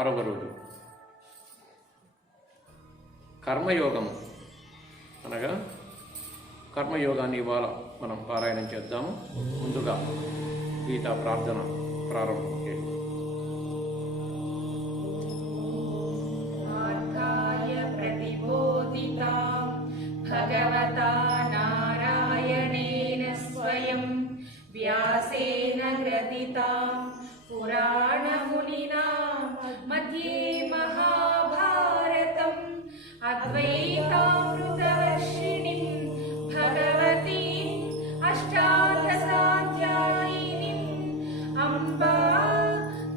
6వ రోజు కర్మయోగము అనగా కర్మయోగాన్ని ఇవాళ మనం పారాయణం చేద్దాము. ముందుగా గీతా ప్రార్థన ప్రారంభం చేద్దాం. భగవతా నారాయణేన స్వయం వ్యాసేన గ్రథితా పురాణమునినా మధ్యే మహాభారతం అద్వైతామృతవర్షిణీం భగవతీం అష్టాదశాధ్యాయినీం అంబా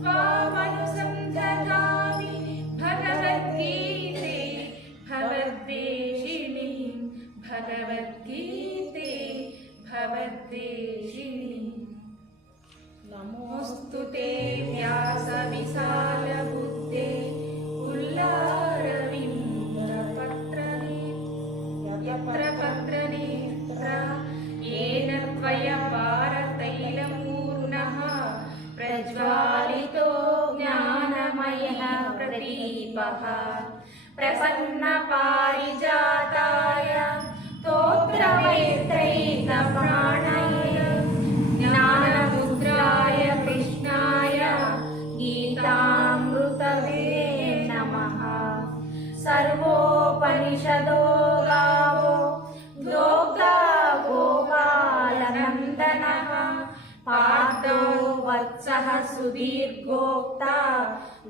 త్వామనుసంధామి భగవద్గీతే భగవద్వేషిణీం భగవద్గీతే భగవద్వేషిణీం. నమోస్తుతే వ్యాస విశాల బుద్ధే పుల్లారవిందపత్రనేత్ర येन त्वया वारतैलपूर्णः प्रज्वालितो ज्ञानमयः प्रदीपः प्रपन्नपारिजाताय स्तोत्रवेत्रैकप्राणाय ज्ञानमुद्राय कृष्णाय गीतामृतवे नमः. सर्वोपनिषदो गावो दोग्धा गोपालनन्दनः पार्थो वत्सः सुदीर्घोक्ता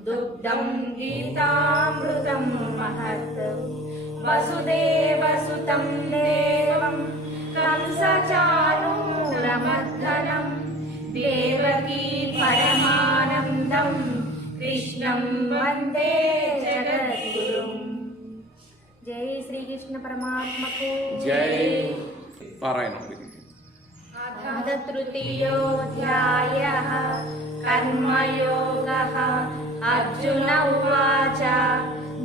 दुग्धं गीतामृतं महत्. वसुदेवसुतं देवं कंसचाणूरमर्दनं देवकी परमानन्दं कृष्णं वन्दे जगद्गुरुं. जय श्री कृष्ण परमात्मा को जय. पारायणं अथ तृतीयोऽध्यायः कर्मयोगः. अर्जुन उवाच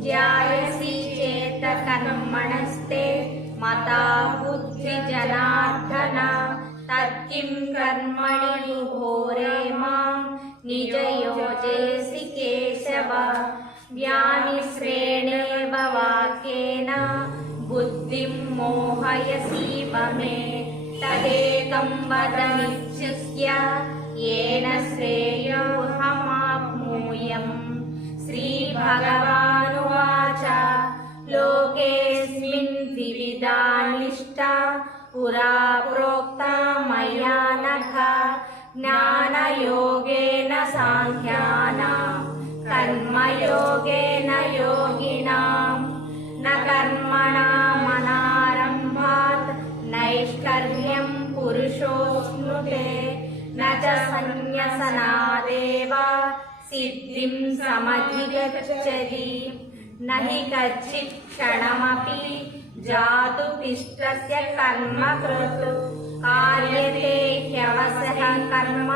ध्यायसि चेत् कर्मणस्ते मता बुद्धिजनार्दन तत्किं कर्मणि घोरे मां निजयोजयसि केशव. व्यामिश्रेणेव वाक्येन बुद्धिं मोहयसीव मे तदेकं वद निश्चित्य येन श्रेयोऽहमाप्नुयाम्. श्रीभगवानुवाच लोकेऽस्मिन् द्विविधा निष्ठा पुरा प्रोक्ता मया नघ. ज्ञानयोगेन साङ्ख्यानां कर्मयोगेन योगिनां. न कर्मणामनारम्भात् नैष्कर्म्यं पुरुषोऽश्नुते न च सन्न्यसनादेव सिद्धिं समधिगच्छति. न हि कच्चित् क्षणमपि जातु तिष्ठस्य कर्म कृत्. कार्यते ह्यवसः कर्म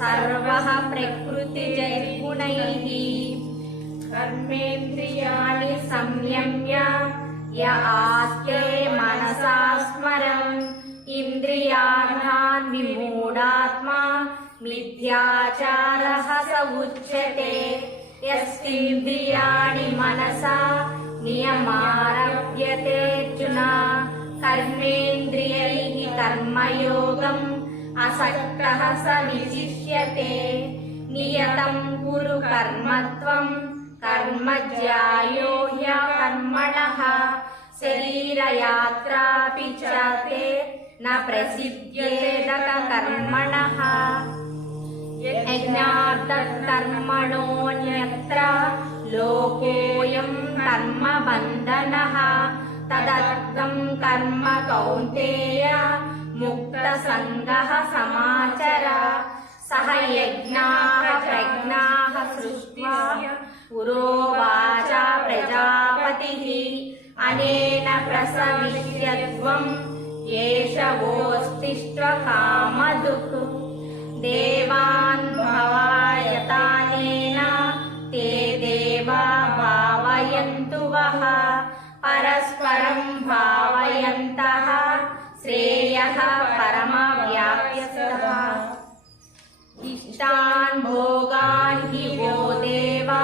सर्वः प्रकृतिजैर्गुणैः. कर्मेन्द्रियाणि संयम्य य आस्ते मनसा स्मरन् इन्द्रियार्थान् विमूढात्मा मिथ्याचारः स उच्यते. यस्त्विन्द्रियाणि मनसा नियमारभ्यते अर्जुन. कर्मेन्द्रियैः कर्मयोगम् असक्तः स विशिष्यते. नियतं कुरु कर्मत्वं कर्म ज्यायो ह्यकर्मणः. शरीरयात्रापि च ते न प्रसिद्ध्येत कर्मणः. यज्ञार्थकर्मणोऽन्यत्र लोकोऽयं कर्मबन्धनः. तदर्थं कर्म कौन्तेय मुक्तसङ्गः समाचर. सह यज्ञाः प्रज्ञाः सृष्ट्वा पुरोवाच प्रजापतिः. अनेन प्रसविष्यत्वं एष वोस्तिष्ठ कामधुक्. देवान् भवायतानेन ते देवा भावयन्तु वः. परस्परं भावयन्तः श्रेयः परमव्याप्यस्तः. इष्टान् भोगान् हि वो देवा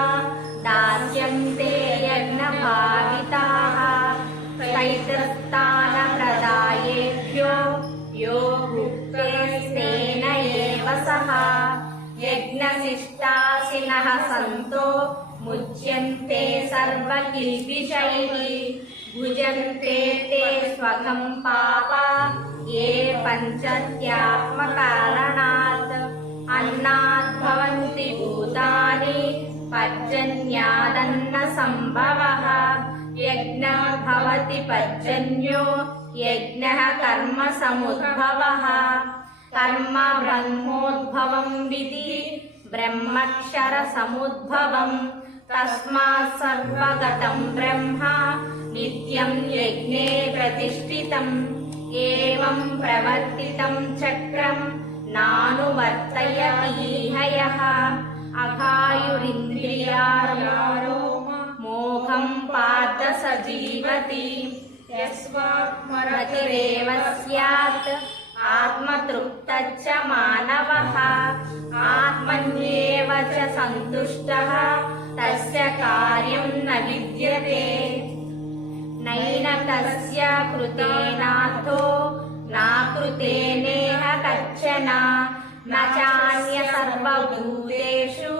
अमृतस्तानप्रदायेभ्यो यो भुक्तेस्तेन एव सः यज्ञशिष्टासिनः सन्तो मुच्यन्ते सर्वकिल्बिषैः भुजन्ते ते स्वगं पापा ये पञ्चत्यात्मकारणात् अन्नात् भवन्ति भूतानि पर्जन्यादन्नसम्भवः यज्ञः भवति पर्जन्यो यज्ञः कर्मसमुद्भवः कर्म ब्रह्मोद्भवं विधि ब्रह्मक्षरसमुद्भवं तस्मात् सर्वगतं ब्रह्म नित्यं यज्ञे प्रतिष्ठितम् एवं प्रवर्तितं चक्रं नानुवर्तयति यः अघायुरिन्द्रियारो मोहं पार्थ स जीवति यस्मात्मरतिरेव स्यात् आत्मतृप्तश्च मानवः आत्मन्येव च सन्तुष्टः तस्य कार्यं न विद्यते नैन तस्य कृतेनार्थो नाकृतेनेह कश्चन न चान्य सर्वभूतेषु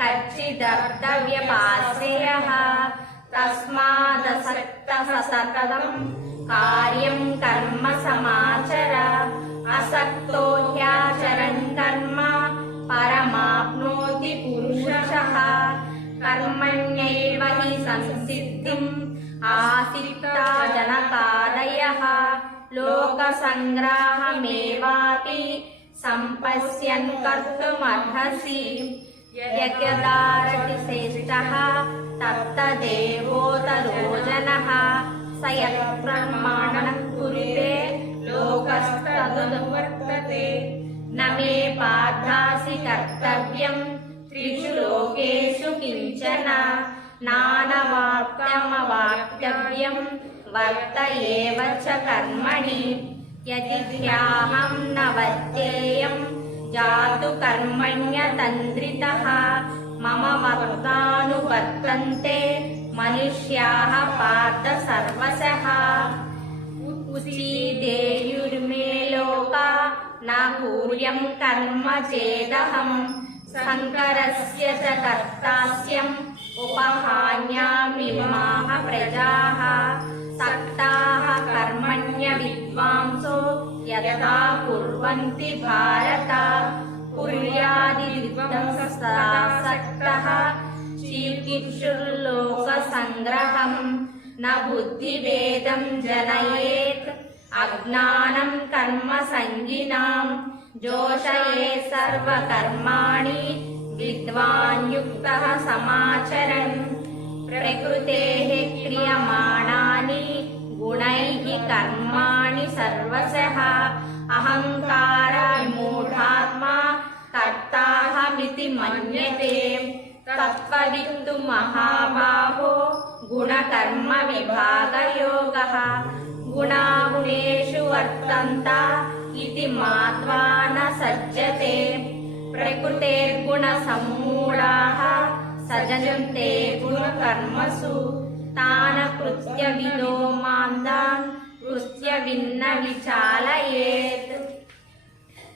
कच्चिदर्थव्यपाश्रयः तस्मादसक्तः सततं कार्यं कर्म समाचर असक्तो ह्याचरन् कर्म परमाप्नोति पुरुषः कर्मण्यैव हि संसिद्धिम् आसिक्ता जनकादयः लोकसङ्ग्रहमेवापि सम्पश्यन् कर्तुमर्हसि यज्ञदारति श्रेष्ठः तत्तदेवोतरो जनः स यत्प्रमाणं कुरुते लोकस्तदनुवर्तते न मे पार्थासि कर्तव्यं त्रिषु लोकेषु किञ्चन नानवाप्तमवाप्तव्यं वर्त एव च कर्मणि यदि ह्याहं न वर्तेयं जातु कर्मण्यतन्द्रितः मम वर्गानुवर्तन्ते मनुष्याः पार्थ सर्वशः उच्चीदेयुर्मे लोका न कुर्यं कर्म चेदहं शङ्करस्य च कर्तास्यम् उपहान्यामिमाः प्रजाः सक्ताः कर्मण्य विद्वांसो यथा कुर्वन्ति भारत कुर्यादिविद्वांसक्तः चिकीर्षुर्लोकसङ्ग्रहं न बुद्धिभेदं जनयेत् अज्ञानं कर्मसङ्गिनां जोषयेत् सर्वकर्माणि विद्वान् युक्तः समाचरन् प्रकृतेः क्रियमाणानि गुणैः कर्माणि सर्वशः अहङ्कारविमूढात्मा कर्ताहमिति मन्यते तत्त्ववित्तु महाबाहो गुणकर्मविभागयोगः गुणागुणेषु वर्तन्त इति मात्वा न सज्जते प्रकृतेर्गुणसम्मूढाः सजन्ते गुणकर्मसु तान् कृत्यविदो मान्दान् कृत्यविन्न विचालयेत्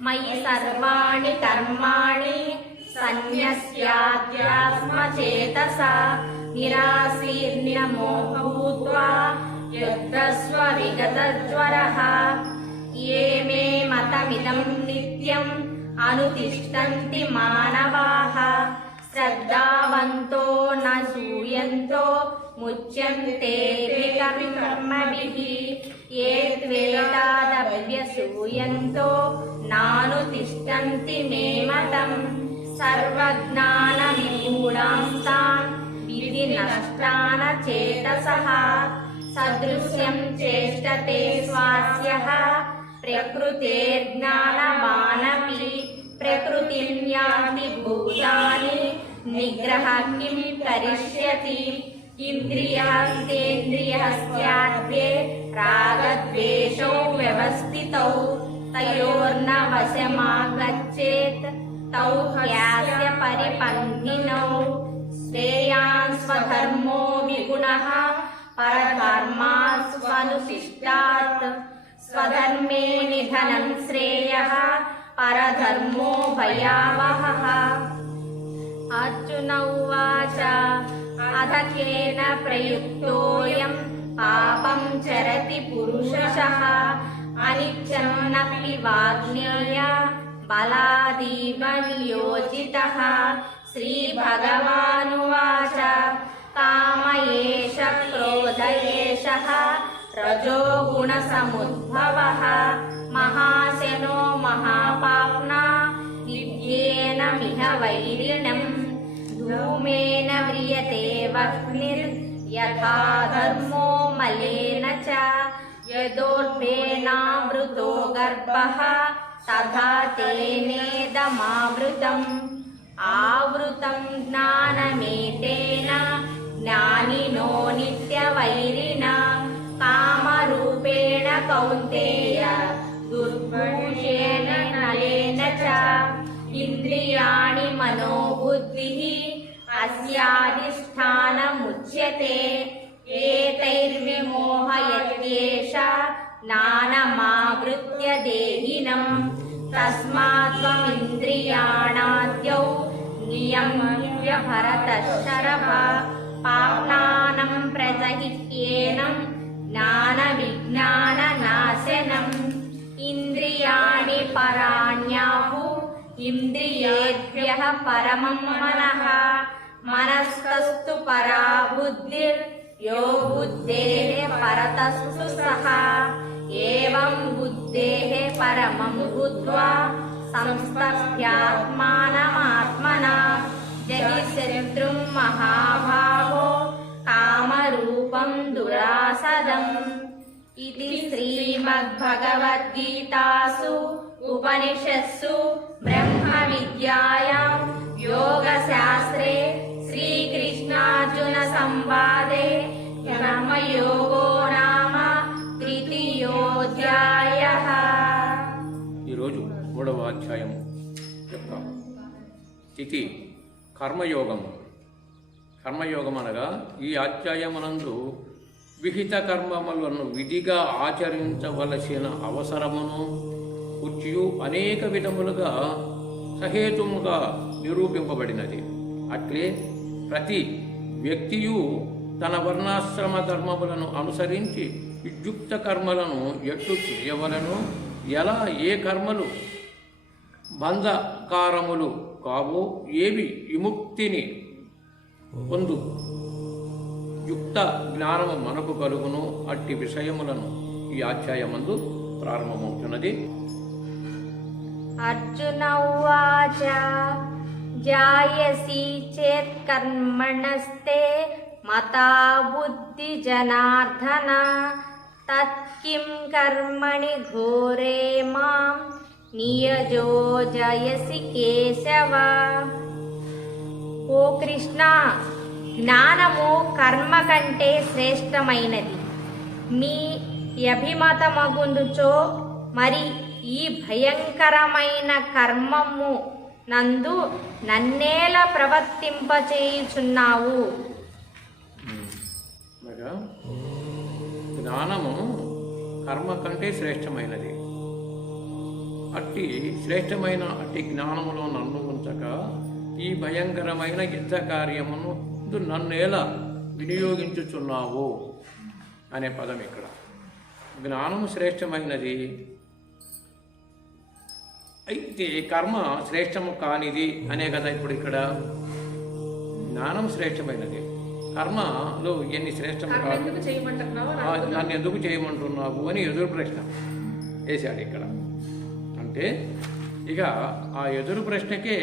मयि सर्वाणि कर्माणि सन्न्यस्याध्यात्मचेतसा निराशीर्निर्ममो भूत्वा युद्धस्व विगतज्वरः ये मे मतमिदं नित्यम् अनुतिष्ठन्ति मानवाः श्रद्धावन्तो न सूयन्तो मुच्यन्ते कर्मभिः ये त्वेतादभ्यसूयन्तो नानुतिष्ठन्ति मे मतम् सर्वज्ञानविमूढांस्तान् विधि नष्टान् चेतसः सदृश्यं चेष्टते स्वास्यः प्रकृतेर्ज्ञानवानपि प्रकृतिं यान्ति भूतानि निग्रह किं करिष्यति इन्द्रियस्तेन्द्रियस्यार्थे रागद्वेषौ व्यवस्थितौ तयोर्न वशमागच्छेत् तौ ह्यस्य परिपन्थिनौ श्रेयान् स्वधर्मो विगुणः परधर्मास्वनुशिष्टात् स्वधर्मे निधनं श्रेयः परधर्मो भयावहः। अर्जुन उवाच अथ केन प्रयुक्तोऽयं पापं चरति पुरुषः अनिच्छन्नपि वाग्नेय बलादीव नियोजितः। श्रीभगवानुवाच काम एष क्रोध एषः रजोगुणसमुद्भवः महाशनो महापाप्ना दिव्येन मिह वैरिणम् धूमेन व्रियते वह्निर्यथा धर्मो मलेन च यदोर्भेनावृतो गर्भः तथा तेनेदमावृतम् आवृतं ज्ञानमेतेन ज्ञानिनो नित्यवैरिणा कामरूपेण कौन्तेय दुर्भूषेण नलेन च इन्द्रियाणि मनोबुद्धिः अस्याधिष्ठानमुच्यते एतैर्विमोहयत्येष ज्ञानमावृत्य देहिनम् तस्मात् त्वमिन्द्रियाणाद्यौ नियम्य भरतशर्व पाप्नानं प्रजहिह्येनं ज्ञानविज्ञाननाशनम् इन्द्रियाणि पराण्याहु इन्द्रियेभ्यः परमं मनः मनस्तस्तु परा बुद्धिर्यो बुद्धेः परतस्तु सः एवं बुद्धेः परमं बुद्ध्वा संस्तभ्यात्मानमात्मना जहि शत्रुं महाभावो कामरूपं दुरासदम्। इति श्रीमद्भगवद्गीतासु उपनिषत्सु ब्रह्मविद्यायां योगशास्त्रे श्रीकृष्णार्जुनसंवादे कर्मयोगो नाम తృతీయోధ్యాయః। ఈరోజు 3వ అధ్యాయము యొక్క తిథి కర్మయోగము. కర్మయోగం అనగా ఈ అధ్యాయమునందు విహిత కర్మములను విధిగా ఆచరించవలసిన అవసరమును కూర్చియు అనేక విధములుగా సహేతుముగా నిరూపింపబడినది. అట్లే ప్రతి వ్యక్తియు తన వర్ణాశ్రమ ధర్మములను అనుసరించి విద్యుక్త కర్మలను ఎట్లు చేయవలను, ఎలా ఏ కర్మలు బంధకారములు కావో, ఏవి విముక్తిని పొందు యుక్త జ్ఞానము మనకు కలుగును, అట్టి విషయములను ఈ అధ్యాయమందు ప్రారంభమవుతున్నది. అర్జున ఉవాచ జాయసి చేత్ కర్మణస్తే మతా బుద్ధి జనార్దన తత్కిం కర్మణి ఘోరే మాం నియజోజయసి కేశవ. ఓ కృష్ణ, జ్ఞానము కర్మ కంటే శ్రేష్టమైనది. మీ అభిమతమగునుచో మరి ఈ భయంకరమైన కర్మము నందు నన్నేల ప్రవర్తింపచేయుచున్నావు. జ్ఞానము కర్మ కంటే శ్రేష్టమైనది. అట్టి శ్రేష్టమైన అట్టి జ్ఞానములో నన్ను ఉంచక ఈ భయంకరమైన యుద్ధ కార్యమును నన్నేలా వినియోగించుచున్నావు అనే పదం ఇక్కడ. జ్ఞానము శ్రేష్టమైనది అయితే కర్మ శ్రేష్టము కానిది అనే కదా ఇప్పుడు ఇక్కడ. జ్ఞానం శ్రేష్టమైనది, కర్మలో ఎన్ని శ్రేష్టము కాదు, నన్ను ఎందుకు చేయమంటున్నావు అని ఎదురు ప్రశ్న వేశాడు ఇక్కడ. అంటే ఇక ఆ ఎదురు ప్రశ్నకే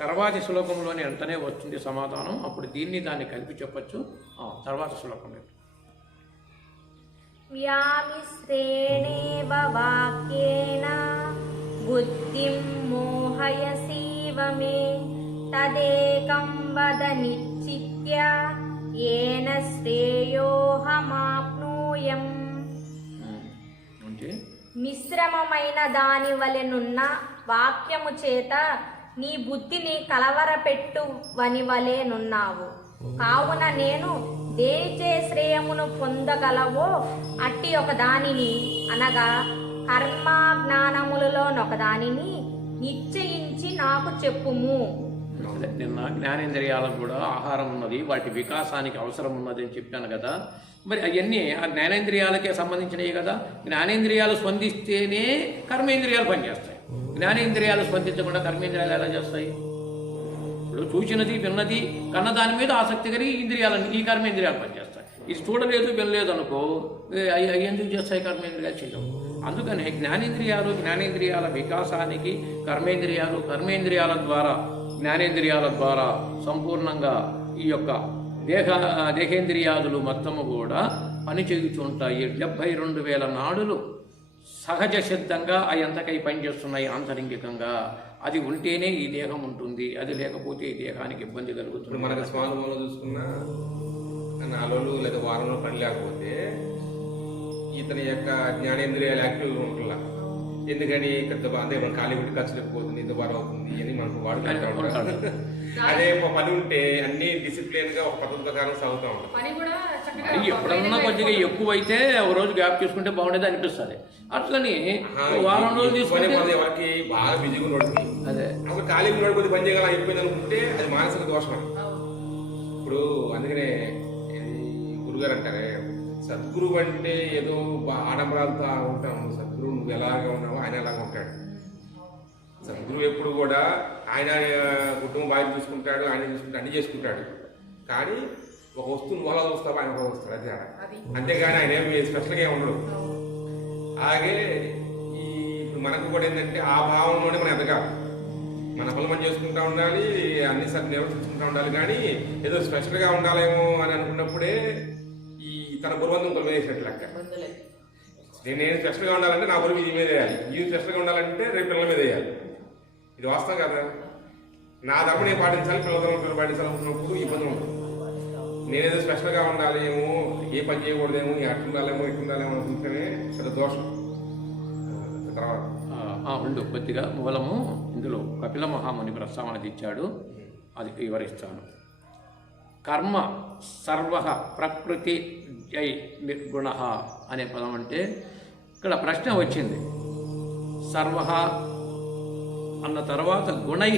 తర్వాతి శ్లోకంలోనే వెంటనే వస్తుంది సమాధానం. అప్పుడు దాన్ని కలిపి చెప్పచ్చు తర్వాత శ్లోకంలో. వ్యామిశ్రేణేవ వాక్యేన బుద్ధిం మోహయసీవ మే తదేకం వద నిశ్చిత్య ఏన శ్రేయోహమాప్నూయం. అంటే మిశ్రమమైన దాని వలెనున్న వాక్యము చేత నీ బుద్ధిని కలవరపెట్టువని వలెనున్నావు. కావున నేను దేనిచే శ్రేయమును పొందగలవో అట్టి ఒక దానిని అనగా కర్మ జ్ఞానములలోనొక దానిని నిశ్చయించి నాకు చెప్పుము. అదే నిన్న జ్ఞానేంద్రియాలకు కూడా ఆహారం ఉన్నది, వాటి వికాసానికి అవసరం ఉన్నది అని చెప్పాను కదా. మరి అవన్నీ ఆ జ్ఞానేంద్రియాలకే సంబంధించినవి కదా. జ్ఞానేంద్రియాలు స్పందిస్తేనే కర్మేంద్రియాలు పనిచేస్తాయి. జ్ఞానేంద్రియాలు స్పందించకుండా కర్మేంద్రియాలు ఎలా చేస్తాయి? ఇప్పుడు చూసినది విన్నది కన్న దాని మీద ఆసక్తి కలిగి ఇంద్రియాలని ఈ కర్మేంద్రియాలు పనిచేస్తాయి. ఇది చూడలేదు వినలేదు అనుకో అవి ఎందుకు చేస్తాయి? కర్మేంద్రియాలు చేయవు. అందుకని జ్ఞానేంద్రియాల వికాసానికి కర్మేంద్రియాల ద్వారా జ్ఞానేంద్రియాల ద్వారా సంపూర్ణంగా ఈ యొక్క దేహేంద్రియాదులు మొత్తము కూడా పనిచేయుచుంటాయి. 72,000 నాడులు సహజ సిద్ధంగా ఎంతకై పనిచేస్తున్నాయి ఆంతరింగికంగా. అది ఉంటేనే ఈ దేహం ఉంటుంది, అది లేకపోతే ఈ దేహానికి ఇబ్బంది కలుగుతుంది. మనకు స్వానుభవంలో చూసుకున్నా 4 రోజులు లేదా వారంలో పని లేకపోతే ఇతని యొక్క జ్ఞానేంద్రియాలు యాక్టివ్గా ఉంటుందా? ఎందుకని అదే మన ఖాళీ పెట్టి ఖర్చు లేకపోతుంది, ఇంత బాగా అవుతుంది అని మనకు వాడుకుంటూ ఉంటారు. అదే పని ఉంటే అన్ని డిసిప్లిన్ గా ఒక పద్ధతి ప్రకారం సాగుతూ ఉంటాం. ఎప్పుడన్నా కొద్దిగా ఎక్కువైతే ఒక రోజు గ్యాప్ తీసుకుంటే బాగుండేది అనిపిస్తుంది. అట్లని వారం రోజులు తీసుకుంటే ఎవరికి బాగా బిజీగా ఉండదు, అదే ఒక ఖాళీ ఉన్నాడు కొద్ది పని చేయాలి అయిపోయింది అనుకుంటే అది మానసిక దోషం. ఇప్పుడు అందుకనే గురుగారు అంటారే, సద్గురువు అంటే ఏదో ఆడంబరాలతో ఉంటాము. సద్గురువు నువ్వు ఎలాగా ఉన్నావో ఆయన ఎలాగా ఉంటాడు. సద్గురువు ఎప్పుడు కూడా ఆయన కుటుంబం బాగా చూసుకుంటాడు, ఆయన చూసుకుంటాడు, అన్ని చేసుకుంటాడు. కానీ ఒక వస్తువు నువ్వు అలా చూస్తావా, ఆయన కూడా వస్తాడు. అది అంతేగాని ఆయన ఏమి స్పెషల్గా ఏమి ఉండడు. అలాగే ఈ మనకు కూడా ఏంటంటే ఆ భావంలోనే మనం ఎదగాలి. మన పనులు మనం చేసుకుంటూ ఉండాలి, అన్ని నిర్వర్తించుకుంటూ ఉండాలి. కానీ ఏదో స్పెషల్గా ఉండాలేమో అని అనుకున్నప్పుడే ఈ తన గురువంతం కొలు వేసినట్టు లెక్క. నేను స్పెషల్గా ఉండాలంటే నా గురువు ఈ మీద వేయాలి, ఈ స్పెషల్గా ఉండాలంటే రేపు పిల్లల మీద వేయాలి. ఇది వాస్తవం కదా. నా ధర్మ నేను పాటించాలి, పిల్లలు పాటించాలి అనుకున్నప్పుడు ఇబ్బంది ఉంటుంది. నేనేదో స్పెషల్గా ఉండాలేమో, ఏ పని చేయకూడదేమో, అట్లా ఉండాలేమో ఇట్లా ఉండాలేమో అనుకుంటేనే పెద్ద దోషం. తర్వాత ఉండు కొద్దిగా మూలము ఇందులో కపిల మహాముని ప్రస్తావన ఇచ్చాడు, అది వివరిస్తాను. కర్మ సర్వ ప్రకృతి జై నిర్గుణ అనే పదం అంటే ఇక్కడ ప్రశ్న వచ్చింది. సర్వ అన్న తర్వాత గుణై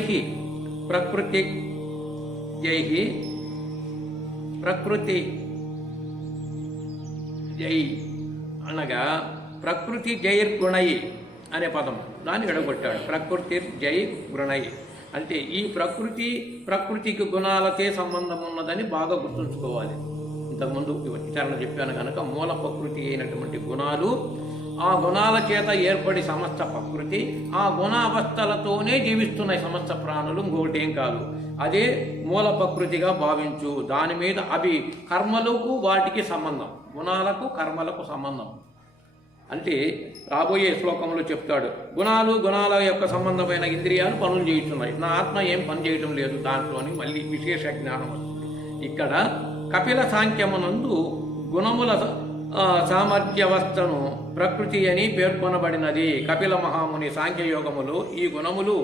ప్రకృతి జై ప్రకృతి జై అనగా ప్రకృతి జైర్గుణై అనే పదం దాన్ని విడగొట్టాడు. ప్రకృతి జై గుణై అంటే ఈ ప్రకృతికి గుణాలకే సంబంధం ఉన్నదని బాగా గుర్తుంచుకోవాలి. ఇంతకుముందు విచారణ చెప్పాను కనుక మూల ప్రకృతి అయినటువంటి గుణాలు, ఆ గుణాల చేత ఏర్పడి సమస్త ప్రకృతి, ఆ గుణావస్థలతోనే జీవిస్తున్నాయి సమస్త ప్రాణులు, ఇంకొకటేం కాదు. అదే మూల ప్రకృతిగా భావించు. దాని మీద అవి కర్మలకు వాటికి సంబంధం, గుణాలకు కర్మలకు సంబంధం. అంటే రాబోయే శ్లోకంలో చెప్తాడు, గుణాల యొక్క సంబంధమైన ఇంద్రియాలు పనులు చేస్తున్నాయి, నా ఆత్మ ఏం పని చేయటం లేదు దాంట్లోని మళ్ళీ విశేష జ్ఞానం వస్తుంది. ఇక్కడ కపిల సాంఖ్యమునందు గుణముల సామర్థ్యవస్థను ప్రకృతి అని పేర్కొనబడినది. కపిల మహాముని సాంఖ్యయోగములు ఈ గుణములు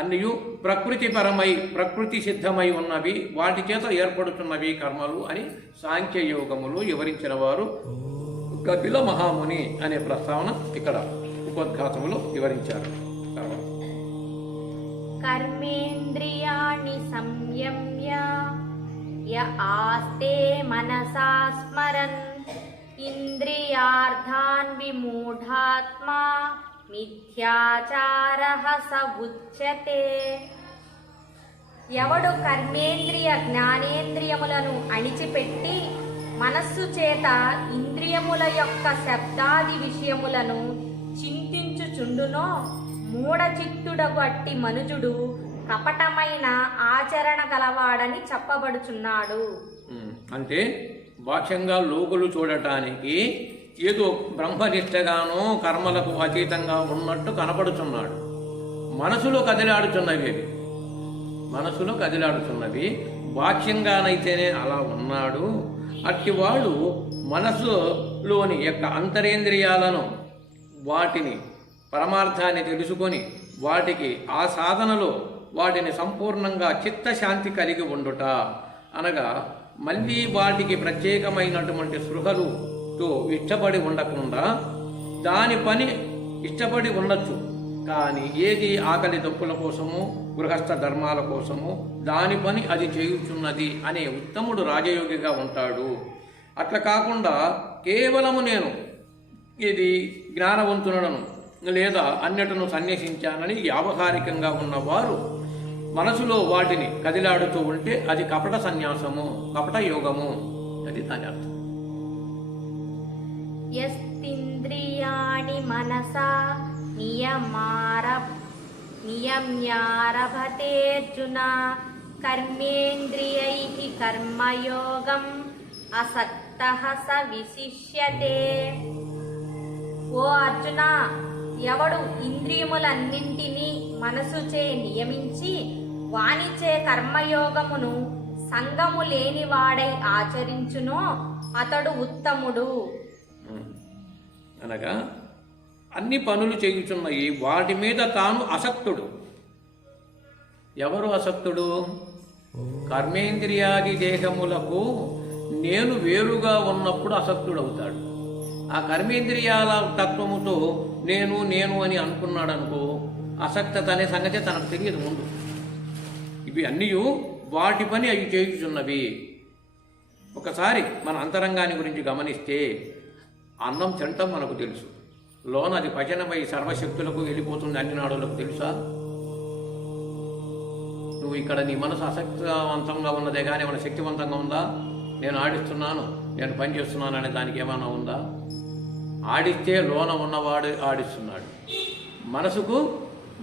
అన్నీ ప్రకృతి సిద్ధమై ఉన్నవి, వాటి చేత ఏర్పడుతున్నవి కర్మలు అని సాంఖ్యయోగములు వివరించిన వారు కపిల మహాముని అనే ప్రస్తావన ఇక్కడ ఉపోద్ఘాతములో వివరించారు. కర్మేంద్రియాణి సంయమ్య య ఆస్తే మనసా స్మరన్ ఇంద్రియార్థాన్ విమూఢాత్మా మిథ్యాచారః స ఉచ్యతే. ఎవడు కర్మేంద్రియ జ్ఞానేంద్రియములను అణిచిపెట్టి మనస్సు చేత ఇంద్రియముల యొక్క శబ్దాది విషయములను చింతించుచుండునో మూఢచిత్తుడగు అట్టి మనుజుడు కపటమైన ఆచరణ గలవాడని చెప్పబడుచున్నాడు. అంటే బాహ్యంగా లోకులు చూడటానికి ఏదో బ్రహ్మనిష్టగానో కర్మలకు అతీతంగా ఉన్నట్టు కనపడుతున్నాడు. మనసులో కదిలాడుతున్నవి బాహ్యంగానైతేనే అలా ఉన్నాడు. అట్టివాడు మనసులోని యొక్క అంతరేంద్రియాలను వాటిని పరమార్థాన్ని తెలుసుకొని వాటికి ఆ సాధనలో వాటిని సంపూర్ణంగా చిత్తశాంతి కలిగి ఉండుట అనగా మళ్ళీ వాటికి ప్రత్యేకమైనటువంటి స్పృహలుతో ఇష్టపడి ఉండకుండా దాని పని ఇష్టపడి ఉండొచ్చు, కానీ ఏది ఆకలి దప్పుల కోసము గృహస్థ ధర్మాల కోసము దాని పని అది చేయుచున్నది అనే ఉత్తముడు రాజయోగిగా ఉంటాడు. అట్లా కాకుండా కేవలము నేను ఇది జ్ఞానవంతులను లేదా అన్నిటను సన్యసించానని వ్యావహారికంగా ఉన్నవారు మనసులో వాటిని కదిలాడుతూ ఉంటే అది కపట సన్యాసము, కపట యోగము. అది దాని అర్థం. యస్తింద్రియాణి మనసా నియమ్యారభతేర్జున కర్మేంద్రియైః కర్మయోగం అసక్తః స విశిష్యతే. ఓ అర్జున, ఎవడు ఇంద్రియములన్నింటినీ మనసుచే నియమించి వానిచే కర్మయోగమును సంగము లేనివాడై ఆచరించునో అతడు ఉత్తముడు. అనగా అన్ని పనులు చేయుచున్నాయి, వాటి మీద తాను అసక్తుడు. ఎవరు అసక్తుడు? కర్మేంద్రియాది దేహములకు నేను వేరుగా ఉన్నప్పుడు అసక్తుడవుతాడు. ఆ కర్మేంద్రియాల తత్వముతో నేను నేను అని అనుకున్నాడు అనుకో, అసక్తత అనే సంగతి తనకు తెలియదు ముందు. ఇవి అన్నీ వాటి పని అవి చేయుచున్నవి. ఒకసారి మన అంతరంగాన్ని గురించి గమనిస్తే అన్నం తినటం మనకు తెలుసు, లోన అది పచనమై సర్వశక్తులకు వెళ్ళిపోతుంది అన్ని నాడులకు తెలుసా? నువ్వు ఇక్కడ నీ మనసు అసక్తివంతంగా ఉన్నదే కానీ ఏమైనా శక్తివంతంగా ఉందా? నేను ఆడిస్తున్నాను, నేను పని చేస్తున్నాను అనే దానికి ఏమైనా ఉందా? ఆడిస్తే లోన ఉన్నవాడు ఆడిస్తున్నాడు, మనసుకు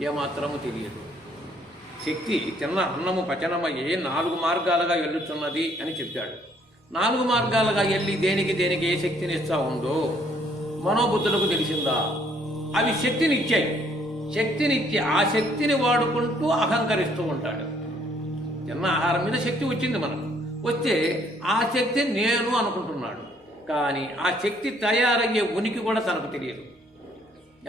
ఏమాత్రము తెలియదు. శక్తి తిన్న అన్నము పచనమయ్యే 4 మార్గాలుగా వెళ్ళుతున్నది అని చెప్పాడు. 4 మార్గాలుగా వెళ్ళి దేనికి దేనికి ఏ శక్తిని ఇస్తా ఉందో మనోబుద్ధులకు తెలిసిందా? అవి శక్తిని ఇచ్చాయి. శక్తినిచ్చి ఆ శక్తిని వాడుకుంటూ అహంకరిస్తూ ఉంటాడు. తిన్న ఆహారం మీద శక్తి వచ్చింది మనకు, వస్తే ఆ శక్తి నేను అనుకుంటున్నాడు, కానీ ఆ శక్తి తయారయ్యే ఉనికి కూడా తనకు తెలియదు.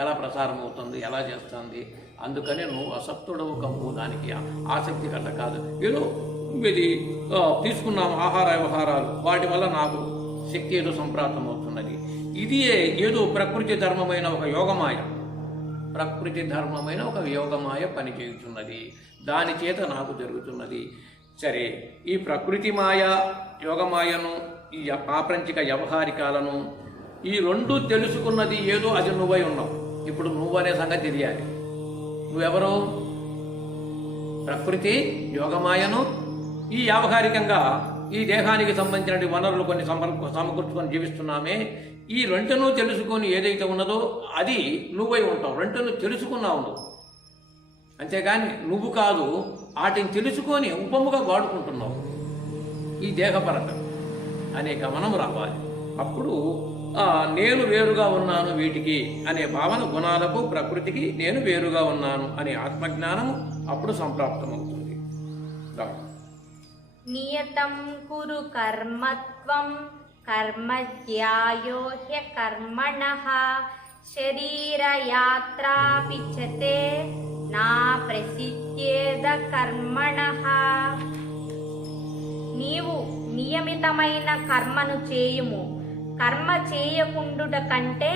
ఎలా ప్రసారం అవుతుంది, ఎలా చేస్తుంది. అందుకనే నువ్వు అసక్తుడవు కమ్ము, దానికి ఆసక్తి కట్ట కాదు. ఏదో ఇది తీసుకున్నాము ఆహార వ్యవహారాలు, వాటి వల్ల నాకు శక్తి ఏదో సంప్రాప్తం అవుతున్నది. ఇది ఏదో ప్రకృతి ధర్మమైన ఒక యోగమాయ, ప్రకృతి ధర్మమైన ఒక యోగమాయ పని చేయుతున్నది, దాని చేత నాకు జరుగుతున్నది. సరే, ఈ ప్రకృతి మాయ యోగమాయను ఈ ప్రాపంచిక వ్యవహారికాలను ఈ 2 తెలుసుకున్నది ఏదో అది నువ్వై ఉన్నావు. ఇప్పుడు నువ్వు అనే సంగతి తెలియాలి. నువ్వెవరు? ప్రకృతి యోగమాయను ఈ వ్యావహారికంగా ఈ దేహానికి సంబంధించిన వనరులు కొన్ని సమకూర్చుకొని జీవిస్తున్నామే, ఈ 2ను తెలుసుకొని ఏదైతే ఉన్నదో అది నువ్వై ఉంటావు. 2ను తెలుసుకున్నావు నువ్వు, అంతేగాని నువ్వు కాదు. వాటిని తెలుసుకొని ఉపముగా వాడుకుంటున్నావు. ఈ దేహపరంగా అనే గమనం రావాలి. అప్పుడు నేను వేరుగా ఉన్నాను వీటికి అనే భావన, గుణాలకు ప్రకృతికి నేను వేరుగా ఉన్నాను అనే ఆత్మజ్ఞానము అప్పుడు సంప్రాప్తమవుతుంది. నియతం కురు కర్మత్వం కర్మజ్యాయో హ్యకర్మణః శరీరయాత్రాపి చతే నా ప్రసిద్ధ్యేద కర్మణః. నీవు నియమితమైన కర్మను చేయుము. కర్మ చేయకుండుట కంటే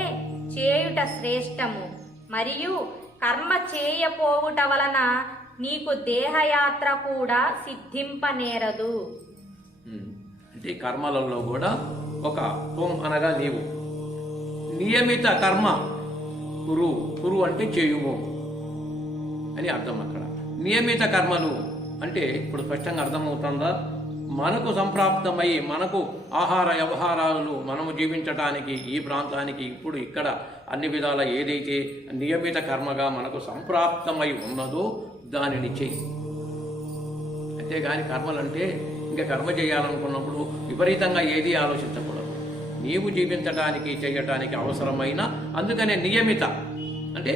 చేయుట శ్రేష్టము. మరియు కర్మ చేయపోవుట వలన నీకు దేహయాత్ర కూడా సిద్ధింపనేరదు. అంటే కర్మలలో కూడా ఒక త్వం అనగా నీవు నియమిత కర్మ కురు, కురు అంటే చేయుము అని అర్థం. అక్కడ నియమిత కర్మలు అంటే ఇప్పుడు స్పష్టంగా అర్థమవుతుందా? మనకు సంప్రాప్తమై మనకు ఆహార వ్యవహారాలు మనము జీవించటానికి ఈ ప్రాంతానికి ఇప్పుడు ఇక్కడ అన్ని విధాల ఏదైతే నియమిత కర్మగా మనకు సంప్రాప్తమై ఉన్నదో దానిని చెయ్యి. అంతేగాని కర్మలంటే ఇంకా కర్మ చేయాలనుకున్నప్పుడు విపరీతంగా ఏది ఆలోచించకూడదు. నీవు జీవించటానికి చేయటానికి అవసరమైన, అందుకనే నియమిత అంటే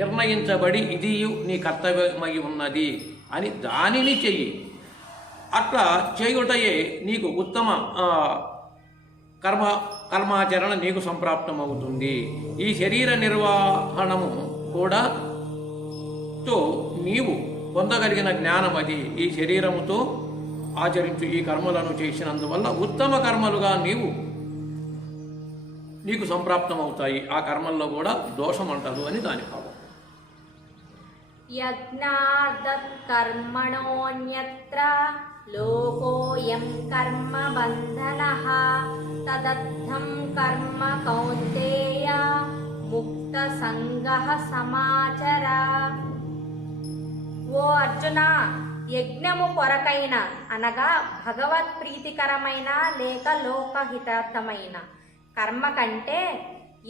నిర్ణయించబడి ఇది నీ కర్తవ్యమై ఉన్నది అని దానిని చెయ్యి. అట్లా చేయుటయే నీకు ఉత్తమ కర్మాచరణ నీకు సంప్రాప్తమవుతుంది. ఈ శరీర నిర్వహణము కూడా తో నీవు పొందగలిగిన జ్ఞానం అది. ఈ శరీరముతో ఆచరించు ఈ కర్మలను చేసినందువల్ల ఉత్తమ కర్మలుగా నీకు సంప్రాప్తమవుతాయి. ఆ కర్మల్లో కూడా దోషం అంటారు అని దాని భావం. యజ్ఞార్థత్ కర్మణోన్యత్ర లోకోయం కర్మ బంధనః తదర్థం కర్మ కౌంతేయ ముక్త సంగః సమాచర. ఓ అర్జున, యజ్ఞము కొరకైన అనగా భగవత్ ప్రీతికరమైన లేక లోకహితార్థమైన కర్మ కంటే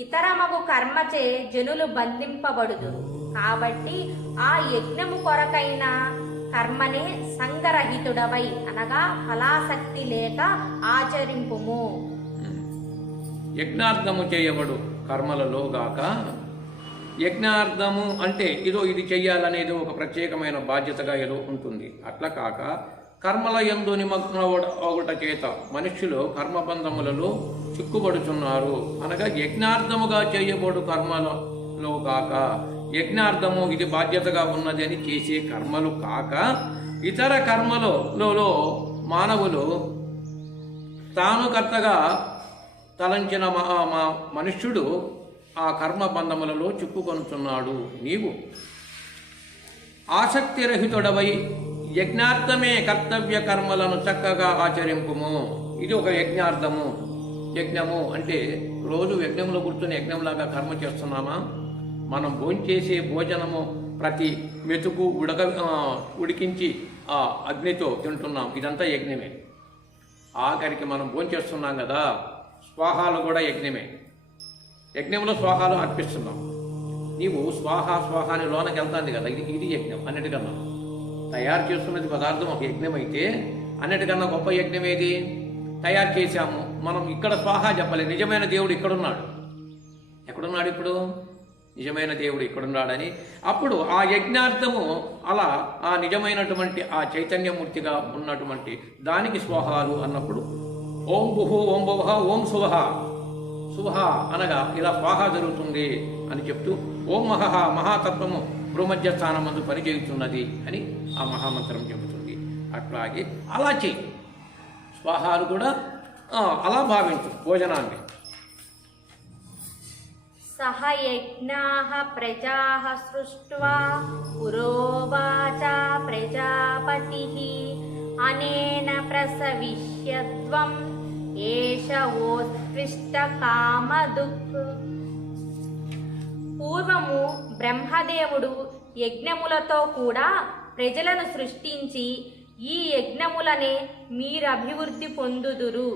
ఇతరమగు కర్మచే జనులు బంధింపబడుదురు. కాబట్టి ఆ యజ్ఞము కొరకైన కర్మనే సంగరహితుడవై అనగా ఫలాసక్తి లేక ఆచరింపుము. యజ్ఞార్థము చేయబడు కర్మలలో గాక, యజ్ఞార్థము అంటే ఇది చెయ్యాలనేది ఒక ప్రత్యేకమైన బాధ్యతగా ఏదో ఉంటుంది. అట్లా కాక కర్మల యందు నిమగ్నమగుట చేత మనుష్యులు కర్మబంధములలో చిక్కుబడుచున్నారు. అనగా యజ్ఞార్థముగా చేయబడు కర్మలలో కాక, యజ్ఞార్థము ఇది బాధ్యతగా ఉన్నది అని చేసే కర్మలు కాక ఇతర కర్మలలో మానవులు తాను కర్తగా తలంచిన మనుష్యుడు ఆ కర్మబంధములలో చిక్కుకొనుచున్నాడు. నీవు ఆసక్తిరహితుడవై యజ్ఞార్థమే కర్తవ్య కర్మలను చక్కగా ఆచరింపుము. ఇది ఒక యజ్ఞార్థము. యజ్ఞము అంటే రోజు యజ్ఞంలో కూర్చొని యజ్ఞంలాగా కర్మ చేస్తున్నామా? మనం భోంచేసే భోజనము ప్రతి మెతుకు ఉడికించి ఆ అగ్నితో తింటున్నాం. ఇదంతా యజ్ఞమే. ఆఖరికి మనం భోంచేస్తున్నాం కదా, స్వాహాలు కూడా యజ్ఞమే. యజ్ఞంలో స్వాహాలు అర్పిస్తున్నాం. నీవు స్వాహ అని లోనకి వెళ్తాంది కదా, ఇది యజ్ఞం. అన్నిటికన్నా తయారు చేస్తున్నది పదార్థం ఒక యజ్ఞం అయితే అన్నిటికన్నా గొప్ప యజ్ఞం ఏది? తయారు చేశాము మనం. ఇక్కడ స్వాహ చెప్పలేదు. నిజమైన దేవుడు ఇక్కడున్నాడు. ఎక్కడున్నాడు ఇప్పుడు? నిజమైన దేవుడు ఇక్కడున్నాడని అప్పుడు ఆ యజ్ఞార్థము అలా ఆ నిజమైనటువంటి ఆ చైతన్యమూర్తిగా ఉన్నటువంటి దానికి స్వాహాలు అన్నప్పుడు ఓం బుహు ఓం భువః ఓం శువః. శుభ అనగా ఇలా స్వాహ జరుగుతుంది అని చెప్తూ ఓం మహః మహాతత్వము భూమధ్య స్థానమందు పనిచేయుతున్నది అని ఆ మహామంత్రం చెబుతుంది. అట్లాగే అలా చెయ్యి. స్వాహాలు కూడా అలా భావించు భోజనాన్ని. సహ యజ్ఞాః ప్రజాః సృష్ట్వా పురోవాచ ప్రజాపతిః అనేన ప్రసవిష్యత్వం ఏష ఓత్కృష్ట కామదుఃఖ. పూర్వము బ్రహ్మదేవుడు యజ్ఞములతో కూడా ప్రజలను సృష్టించి ఈ యజ్ఞములనే మీరభివృద్ధి పొందుదురు,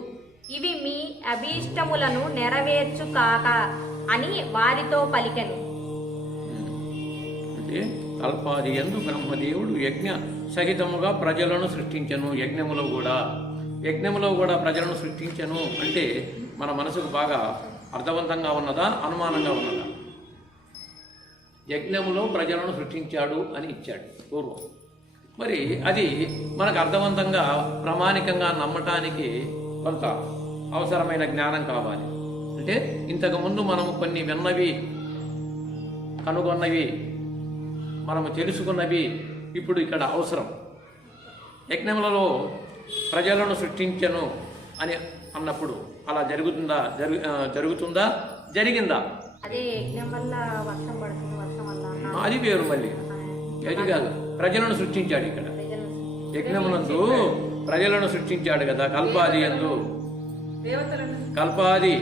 ఇవి మీ అభీష్టములను నెరవేర్చు కాక అని వారితో పలికెను. అంటే కల్పాది యందు బ్రహ్మదేవుడు యజ్ఞ సహితముగా ప్రజలను సృష్టించను. యజ్ఞములో కూడా ప్రజలను సృష్టించను అంటే మన మనసుకు బాగా అర్థవంతంగా ఉన్నదా, అనుమానంగా ఉన్నదా? యజ్ఞములో ప్రజలను సృష్టించాడు అని ఇచ్చాడు పూర్వం. మరి అది మనకు అర్థవంతంగా ప్రామాణికంగా నమ్మటానికి కొంత అవసరమైన జ్ఞానం కావాలి. అంటే ఇంతకుముందు మనము కొన్ని విన్నవి, కనుగొన్నవి, మనము తెలుసుకున్నవి ఇప్పుడు ఇక్కడ అవసరం. యజ్ఞములలో ప్రజలను సృష్టించను అని అన్నప్పుడు అలా జరుగుతుందా జరిగిందా? అదే యజ్ఞం వల్ల వర్షం పడుతుంది, వర్షం వల్ల అది వేరు. మళ్ళీ అది కాదు, ప్రజలను సృష్టించాడు ఇక్కడ. యజ్ఞమునందు ప్రజలను సృష్టించాడు కదా. కల్పాది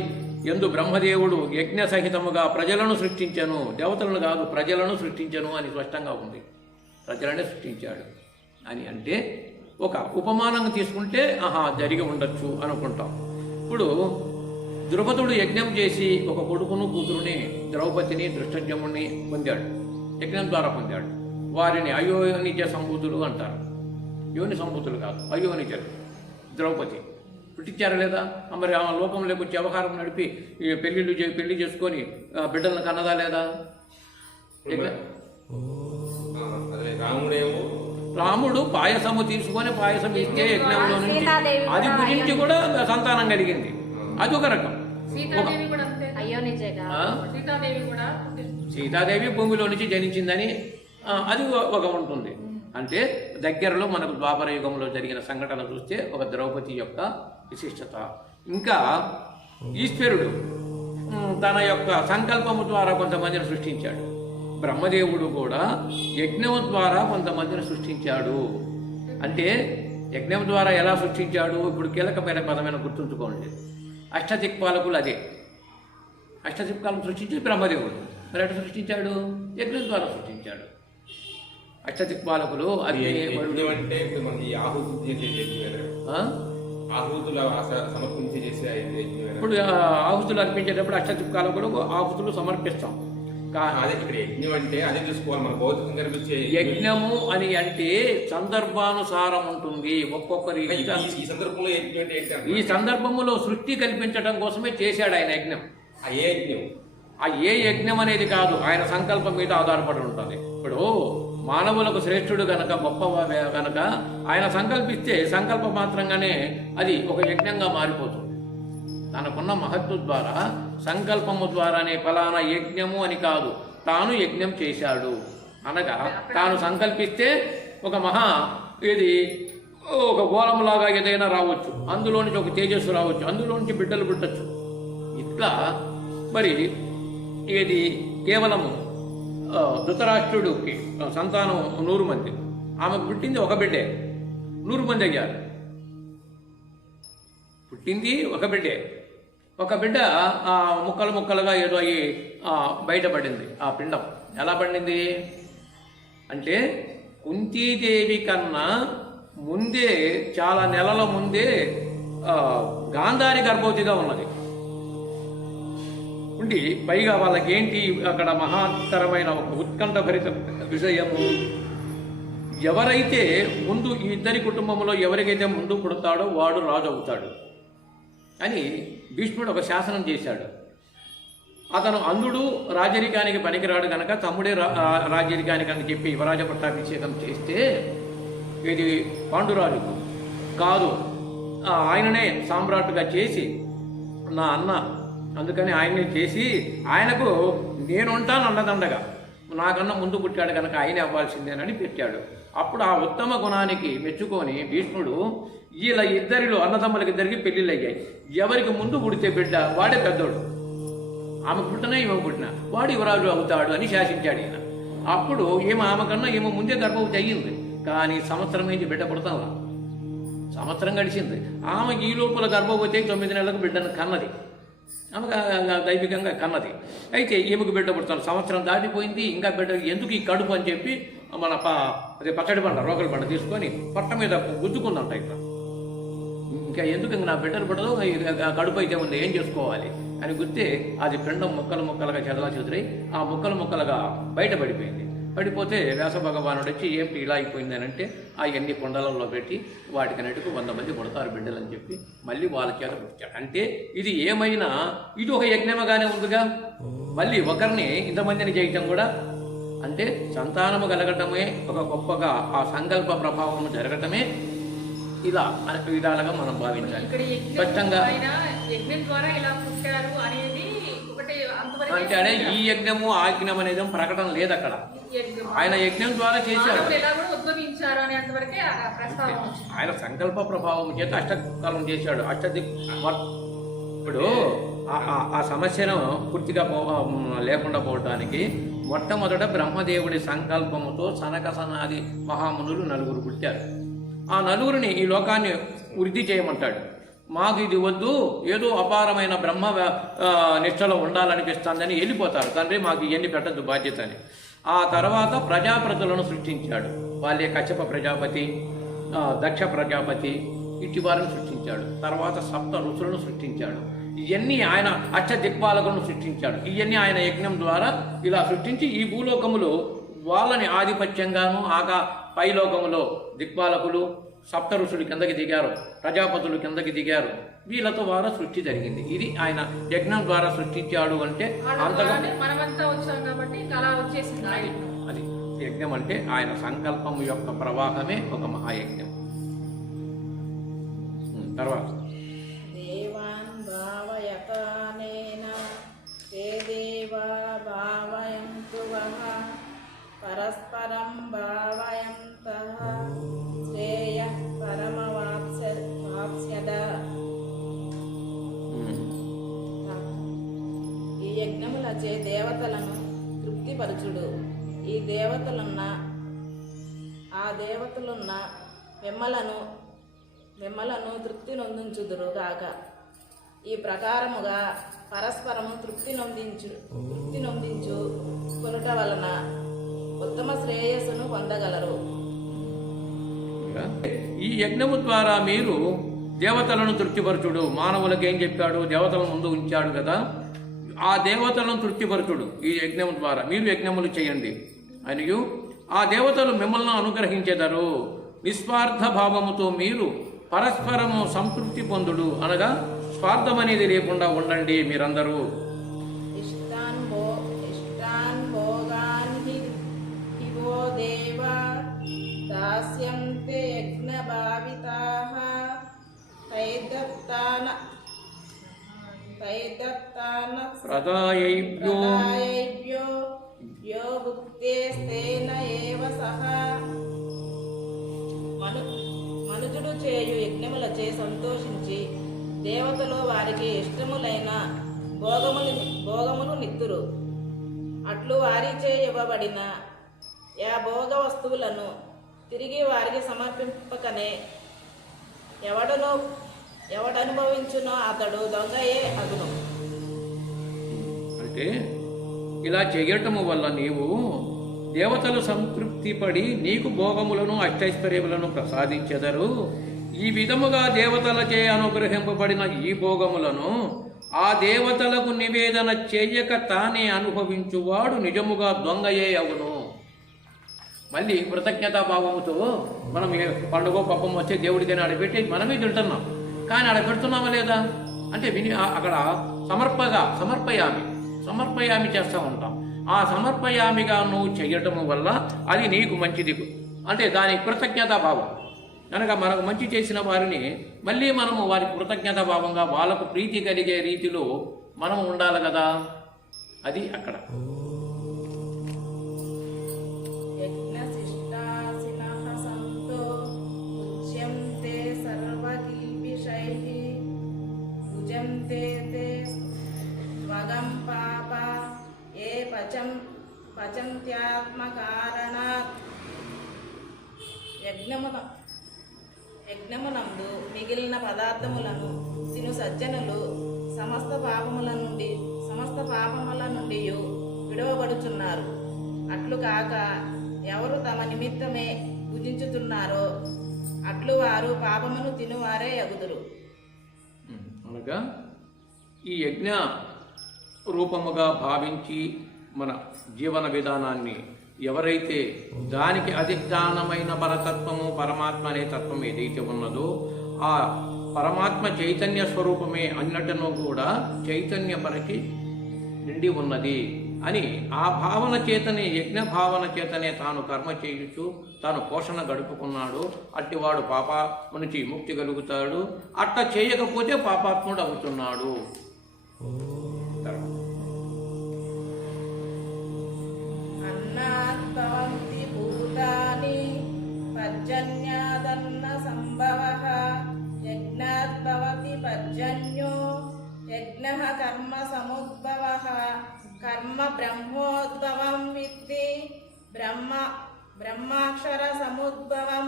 యందు బ్రహ్మదేవుడు యజ్ఞ సహితముగా ప్రజలను సృష్టించను, దేవతలను కాదు ప్రజలను సృష్టించను అని స్పష్టంగా ఉంది. ప్రజలనే సృష్టించాడు అని అంటే ఒక ఉపమానంగా తీసుకుంటే జరిగి ఉండొచ్చు అనుకుంటాం. ఇప్పుడు ద్రుపదుడు యజ్ఞం చేసి ఒక కొడుకును కూతురుని ద్రౌపదిని దృష్టజ్ఞముని పొందాడు. యజ్ఞం ద్వారా పొందాడు. వారిని అయోనిజ సంభూతులు అంటారు. యోని సంభూతులు కాదు, అయోనిజలు. ద్రౌపది పుట్టించారా లేదా? మరి ఆ లోకంలోకి వచ్చి వ్యవహారం నడిపి పెళ్లి చేసుకొని బిడ్డలను కన్నదా లేదా? రాముడు పాయసము తీసుకొని పాయసం ఇస్తే యజ్ఞంలో నుంచి అది గురించి కూడా సంతానం కలిగింది. అది ఒక రకం. సీతాదేవి భూమిలో నుంచి జనించిందని అది ఒక ఉంటుంది. అంటే దగ్గరలో మనకు ద్వాపర యుగంలో జరిగిన సంఘటన చూస్తే ఒక ద్రౌపది యొక్క విశిష్టత. ఇంకా ఈశ్వరుడు తన యొక్క సంకల్పము ద్వారా కొంతమందిని సృష్టించాడు. బ్రహ్మదేవుడు కూడా యజ్ఞం ద్వారా కొంతమందిని సృష్టించాడు. అంటే యజ్ఞం ద్వారా ఎలా సృష్టించాడు? ఇప్పుడు కీలకమైన పదమైన గుర్తుంచుకోండి. అష్టదిక్పాలకులు అదే. అష్టదిక్పాలను సృష్టించి బ్రహ్మదేవుడు. మరి ఎట్లా సృష్టించాడు? యజ్ఞం ద్వారా సృష్టించాడు. అష్టదిక్పాలకులు అగ్ని, వరుడు అంటే మనకి ఆహుతులు సమర్పించి చేసే ఇప్పుడు ఆహుతులు అర్పించేటప్పుడు అష్టదిక్పాలకులు ఆహుతులు సమర్పిస్తాం. అదే ఇక్కడ యజ్ఞం అంటే అదే చూసుకోవాలి. మన భౌతికం కనిపించే యజ్ఞము అని అంటే సందర్భానుసారం ఉంటుంది. ఒక్కొక్కరి ఈ సందర్భంలో యజ్ఞం అంటే ఏంటి? ఈ సందర్భంలో సృష్టి కల్పించడం కోసమే చేశాడు ఆయన యజ్ఞం. ఏ యజ్ఞం? ఏ యజ్ఞం అనేది కాదు, ఆయన సంకల్పం మీద ఆధారపడి ఉంటుంది. ఇప్పుడు మానవులకు శ్రేష్ఠుడు గనక, గొప్ప గనక ఆయన సంకల్పిస్తే సంకల్ప మాత్రంగానే అది ఒక యజ్ఞంగా మారిపోతుంది. తనకున్న మహత్తు ద్వారా సంకల్పము ద్వారానే ఫలానా యజ్ఞము అని కాదు, తాను యజ్ఞం చేశాడు అనగా తాను సంకల్పిస్తే ఒక ఒక గోళంలాగా ఏదైనా రావచ్చు, అందులో నుంచి ఒక తేజస్సు రావచ్చు, అందులో నుంచి బిడ్డలు పుట్టచ్చు. ఇట్లా మరి కేవలము ధృతరాష్ట్రుడికి సంతానం 100 మంది, ఆమెకు పుట్టింది ఒక బిడ్డే, 100 మంది అయ్యారు. పుట్టింది ఒక బిడ్డే, ఒక బిడ్డ ముక్కలు ముక్కలుగా ఏదో అయ్యి బయటపడింది. ఆ పిండం ఎలా పడింది అంటే కుంతీదేవి కన్నా ముందే, చాలా నెలల ముందే గాంధారి గర్భవతిగా ఉన్నది ఉండి, పైగా వాళ్ళకి ఏంటి అక్కడ మహాత్తరమైన ఒక ఉత్కంఠభరిత విషయము, ఎవరైతే ముందు ఈ ఇద్దరి కుటుంబంలో ఎవరికైతే ముందు పుడతాడో వాడు రాజు అవుతాడు అని భీష్ముడు ఒక శాసనం చేశాడు. అతను అంధుడు, రాజరికానికి పనికిరాడు కనుక తమ్ముడే రాజరికానికి అని చెప్పి యువరాజ పట్టాభిషేకం చేస్తే ఇది పాండురాజుకు కాదు, ఆయననే సామ్రాట్టుగా చేసి నా అన్న, అందుకని ఆయనే చేసి ఆయనకు నేను ఉంటాను అన్నదండగా, నాకన్నా ముందు పుట్టాడు కనుక ఆయనే అవ్వాల్సిందేనని పెట్టాడు. అప్పుడు ఆ ఉత్తమ గుణానికి మెచ్చుకొని భీష్ముడు వీళ్ళ ఇద్దరిలో అన్నదమ్ములకి ఇద్దరికి పెళ్ళిళ్ళు అయ్యాయి. ఎవరికి ముందు పుడితే బిడ్డ వాడే పెద్దోడు, ఆమెకు పుట్టినా ఈమెకు పుట్టినా వాడు యువరాజు అవుతాడు అని శాసించాడు ఈయన. అప్పుడు ఆమెకన్నా ఈమె ముందే గర్భవతి అయ్యింది, కానీ సంవత్సరం నుంచి బిడ్డ పుడతావా, సంవత్సరం గడిచింది. ఆమెకి ఈ లోపల గర్భవతి 9 నెలలకు బిడ్డను కన్నది, ఆమె దైవికంగా కన్నది. అయితే ఈమెకు బిడ్డ పుడతాను, సంవత్సరం దాటిపోయింది, ఇంకా బిడ్డ ఎందుకు ఈ కడుపు అని చెప్పి మన పచ్చడి పంట, రోకలి పంట తీసుకొని పొట్ట మీద గుద్దుకుందంట. ఇట్లా ఇంకా ఎందుకు నా బిడ్డలు పుట్టదు, కడుపు అయితే ఉంది, ఏం చేసుకోవాలి అని గుర్తే అది పిండం ముక్కలు ముక్కలుగా చెదలా చెదురై ఆ ముక్కలు ముక్కలుగా బయటపడిపోయింది. పడిపోతే వ్యాస భగవానుడు వచ్చి ఏమిటి ఇలా అయిపోయింది అని అంటే అవన్నీ కుండలలో పెట్టి వాటికన్నిటికీ 100 మంది పుడతారు బిడ్డలు అని చెప్పి మళ్ళీ వాళ్ళ చేత పుట్టాడు. అంటే ఇది ఏమైనా ఇది ఒక యజ్ఞమగానే ఉందిగా, మళ్ళీ ఒకరిని ఇంతమందిని చేయటం కూడా అంటే సంతానము కలగటమే ఒక గొప్పగా ఆ సంకల్ప ప్రభావం జరగటమే ఇలా అనేక విధాలుగా మనం భావించాలి. స్పష్టంగా అంటే ఈ యజ్ఞము ఆజ్ఞం అనేది ప్రకటన లేదు అక్కడ, ఆయన యజ్ఞం ద్వారా చేశాడు. ఆయన సంకల్ప ప్రభావం చేత అష్టకాలం చేశాడు. ఇప్పుడు ఆ సమస్యను పూర్తిగా లేకుండా పోవటానికి మొట్టమొదట బ్రహ్మదేవుడి సంకల్పముతో సనక సనాది మహామునులు 4 పుట్టారు. ఆ 4 ఈ లోకాన్ని వృద్ధి చేయమంటాడు. మాకు ఇది వద్దు, ఏదో అపారమైన బ్రహ్మ నిష్టలో ఉండాలనిపిస్తుందని వెళ్ళిపోతారు. తండ్రి మాకు ఇవన్నీ పెట్టద్దు బాధ్యత అని. ఆ తర్వాత ప్రజాపతులను సృష్టించాడు. వాళ్ళే కశ్యప ప్రజాపతి, దక్ష ప్రజాపతి, ఇట్టి వారిని సృష్టించాడు. తర్వాత 7 ఋషులను సృష్టించాడు. ఇవన్నీ ఆయన అష్టదిక్పాలకులను సృష్టించాడు. ఇవన్నీ ఆయన యజ్ఞం ద్వారా ఇలా సృష్టించి ఈ భూలోకములో వాళ్ళని ఆధిపత్యంగాను పైలోకములో దిక్పాలకులు 7 ఋషులు కిందకి దిగారు, ప్రజాపతులు కిందకి దిగారు. వీళ్ళతో ద్వారా సృష్టి జరిగింది. ఇది ఆయన యజ్ఞం ద్వారా సృష్టించాడు. అంటే అంతగా అది యజ్ఞం అంటే ఆయన సంకల్పం యొక్క ప్రవాహమే ఒక మహాయజ్ఞం. తర్వాత దేవాన్ భావయతానేన తే దేవా భావయంతు వః పరస్పరం భావయంతః తృప్తిపరచుడు. ఆ దేవతలున్న మిమ్మలను తృప్తి నొందించుదురు గాక. ఈ ప్రకారముగా పరస్పరము తృప్తి నొందించు కొనుట వలన ఉత్తమ శ్రేయస్సును పొందగలరు. ఈ యజ్ఞము ద్వారా మీరు దేవతలను తృప్తిపరచుడు. మానవులకు ఏం చెప్పాడు? దేవతల ముందు ఉంచాడు కదా, ఆ దేవతలను తృప్తిపరచుడు. ఈ యజ్ఞం ద్వారా మీరు యజ్ఞములు చేయండి మరియు ఆ దేవతలు మిమ్మల్ని అనుగ్రహించెదరు. నిస్వార్థ భావముతో మీరు పరస్పరము సంతృప్తి పొందుడు, అనగా స్వార్థం అనేది లేకుండా ఉండండి మీరందరూ. ఇష్టాన్ భోగాన్ హివో దేవ దాస్యంతే యజ్ఞ భావితాః తైదత్తాన ప్రదాయైభ్యో యో భుక్తేస్తేన ఏవ సహ. మనుజుడు చేయు యజ్ఞములచే సంతోషించి దేవతలు వారికి ఇష్టములైన భోగములు నిత్తురు. అట్లు వారిచే ఇవ్వబడిన భోగ వస్తువులను తిరిగి వారికి సమర్పింపకనే ఎవడనుభవించునో అతడు దొంగయే అగును. అంటే ఇలా చేయటము వల్ల నీవు దేవతలు సంతృప్తి పడి నీకు భోగములను అష్టైశ్వర్యములను ప్రసాదించెదరు. ఈ విధముగా దేవతలచే అనుగ్రహింపబడిన ఈ భోగములను ఆ దేవతలకు నివేదన చేయక తానే అనుభవించువాడు నిజముగా దొంగయే అగును. మళ్ళీ కృతజ్ఞతాభావముతో మనం పండుగ పప్పం వచ్చే దేవుడికైనా ఆడపెట్టి మనమే తింటున్నాం, కానీ ఆడ పెడుతున్నామా లేదా అంటే అక్కడ సమర్పయామి చేస్తూ ఉంటాం. ఆ సమర్పయామిగా నువ్వు చేయటము వల్ల అది నీకు మంచిది, అంటే దాని కృతజ్ఞతాభావం. కనుక మనకు మంచి చేసిన వారిని మళ్ళీ మనము వారికి కృతజ్ఞతాభావంగా వాళ్ళకు ప్రీతి కలిగే రీతిలో మనం ఉండాలి కదా, అది అక్కడ. పచంత్యాత్మకారణాత్ యజ్ఞమునందు మిగిలిన పదార్థములను తిను సజ్జనులు సమస్త పాపముల నుండి విడవబడుచున్నారు. అట్లు కాక ఎవరు తమ నిమిత్తమే భుజించుతున్నారో అట్లు వారు పాపమును తినువారే అగుదురు. అనగా ఈ యజ్ఞ రూపముగా భావించి మన జీవన విధానాన్ని ఎవరైతే దానికి అధిష్టానమైన పరతత్వము పరమాత్మ అనే తత్వం ఏదైతే ఉన్నదో ఆ పరమాత్మ చైతన్య స్వరూపమే అన్నట్టును కూడా చైతన్యపరచి నిండి ఉన్నది అని ఆ భావన చేతనే, యజ్ఞ భావన చేతనే తాను కర్మ చేయుచు తాను పోషణ గడుపుకున్నాడు. అట్టివాడు పాప నుంచి ముక్తి కలుగుతాడు. అట్ట చేయకపోతే పాపాత్ముడు అవుతున్నాడు. అన్నాత్మవంతి భూతాని పర్జన్యాదన్న సంభవః యజ్ఞాద్భవతి పర్జన్యో యజ్ఞః కర్మ సముద్భవః కర్మ బ్రహ్మోద్భవం విద్ధి బ్రహ్మాక్షర సముద్భవం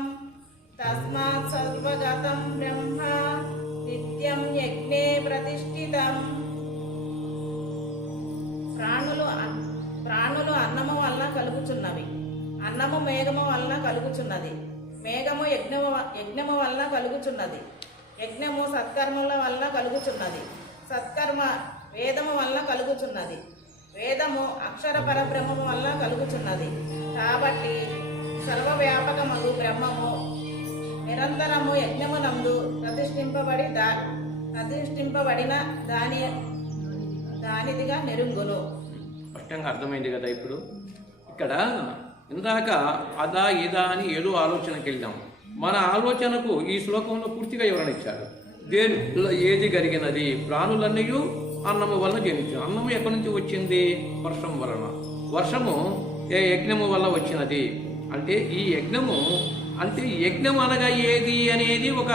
తస్మాత్ సర్వగతం బ్రహ్మ నిత్యం యజ్ఞే ప్రతిష్ఠితం. ప్రాణులు అన్నము వలన కలుగుచున్నవి, అన్నము మేఘము వలన కలుగుచున్నది, మేఘము యజ్ఞము వలన కలుగుచున్నది, యజ్ఞము సత్కర్మల వలన కలుగుచున్నది, సత్కర్మ వేదము వలన కలుగుచున్నది, వేదము అక్షర పరబ్రహ్మము వలన కలుగుచున్నది. కాబట్టి సర్వవ్యాపకమగు బ్రహ్మము నిరంతరము యజ్ఞమునందు ప్రతిష్ఠింపబడిన దానిదిగా నెరుంగును. స్పష్టంగా అర్థమైంది కదా. ఇప్పుడు ఇక్కడ ఇందాక అదా ఇదా అని ఏదో ఆలోచనకి వెళ్దాం. మన ఆలోచనకు ఈ శ్లోకంలో పూర్తిగా వివరణ ఇచ్చాడు. ఏది కలిగినది? ప్రాణులన్నయూ అన్నము వలన జనించు. అన్నము ఎక్కడి నుంచి వచ్చింది? వర్షం వలన. వర్షము యజ్ఞము వల్ల వచ్చినది. అంటే ఈ యజ్ఞము అంటే యజ్ఞం అనగా ఏది అనేది ఒక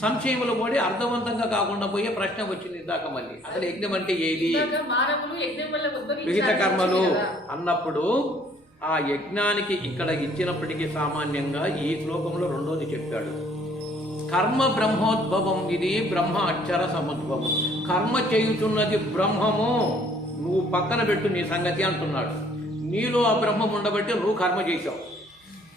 సంశయములు పడి అర్థవంతంగా కాకుండా పోయే ప్రశ్న వచ్చింది ఇందాక మళ్ళీ. అసలు యజ్ఞం అంటే ఏది, మానవులు యజ్ఞం వల్ల ఉద్భవించారు విహిత కర్మలు కదా. అన్నప్పుడు ఆ యజ్ఞానికి ఇక్కడ ఇచ్చినప్పటికీ సామాన్యంగా ఈ శ్లోకంలో రెండోది చెప్పాడు. కర్మ బ్రహ్మోద్భవం, ఇది బ్రహ్మ అక్షర సముద్భవం. కర్మ చేయుచున్నది బ్రహ్మము, నువ్వు పక్కన పెట్టు నీ సంగతి అంటున్నాడు. నీలో ఆ బ్రహ్మం ఉండబట్టి నువ్వు కర్మ చేశావు.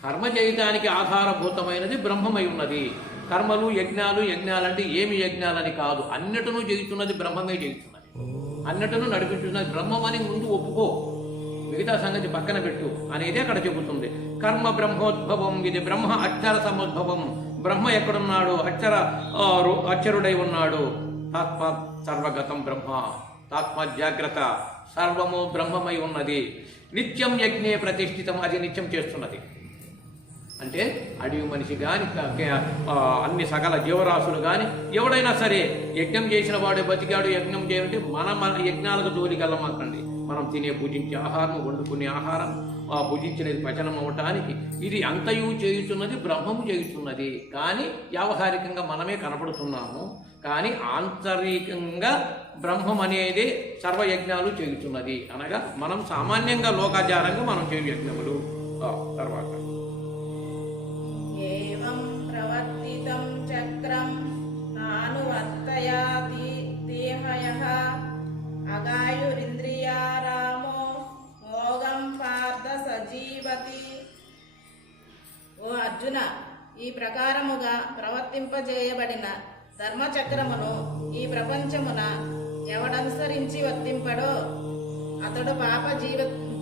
కర్మ చేయటానికి ఆధారభూతమైనది బ్రహ్మమై ఉన్నది. కర్మలు యజ్ఞాలంటే ఏమి యజ్ఞాలని కాదు, అన్నిటినూ చేయుచున్నది బ్రహ్మమే చేయుచున్నది, అన్నిటినూ నడిపించున్నది బ్రహ్మం అని ముందు ఒప్పుకో, మిగతా సంగతి పక్కన పెట్టు అనేది అక్కడ చెబుతుంది. కర్మ బ్రహ్మోద్భవం, ఇది బ్రహ్మ అక్షర సముద్భవం. బ్రహ్మ ఎక్కడున్నాడు? అక్షరుడై ఉన్నాడు. తాత్మ సర్వగతం బ్రహ్మ, తాత్మ జాగ్రత్త, సర్వము బ్రహ్మమై ఉన్నది. నిత్యం యజ్ఞే ప్రతిష్ఠితం, అది నిత్యం చేస్తున్నది. అంటే అడవి మనిషి కానీ అన్ని సకల జీవరాశులు కానీ ఎవడైనా సరే యజ్ఞం చేసిన వాడు బతికాడు. యజ్ఞం చేయాలంటే మన యజ్ఞాలకు జోలికెళ్ళమాకండి. మనం తినే భుజించే ఆహారం, వండుకునే ఆహారం, భుజించినది పచనం అవటానికి ఇది అంతయు చేయుచున్నది బ్రహ్మము చేయుచున్నది. కానీ వ్యావహారికంగా మనమే కనపడుతున్నాము, కానీ ఆంతరికంగా బ్రహ్మం అనేది సర్వయజ్ఞాలు చేయుచున్నది. అనగా మనం సామాన్యంగా లోకాచారంగా మనం చేయు యజ్ఞములు. తర్వాత ఏవం ప్రవర్తితం చక్రం నానువర్తయాతి దేహయః అగాయురింద్రియారామో మోగం పార్థ సజీవతి. ఓ అర్జున, ఈ ప్రకారముగా ప్రవర్తింపజేయబడిన ధర్మచక్రమును ఈ ప్రపంచమున ఎవడనుసరించి వర్తింపడో అతడు పాప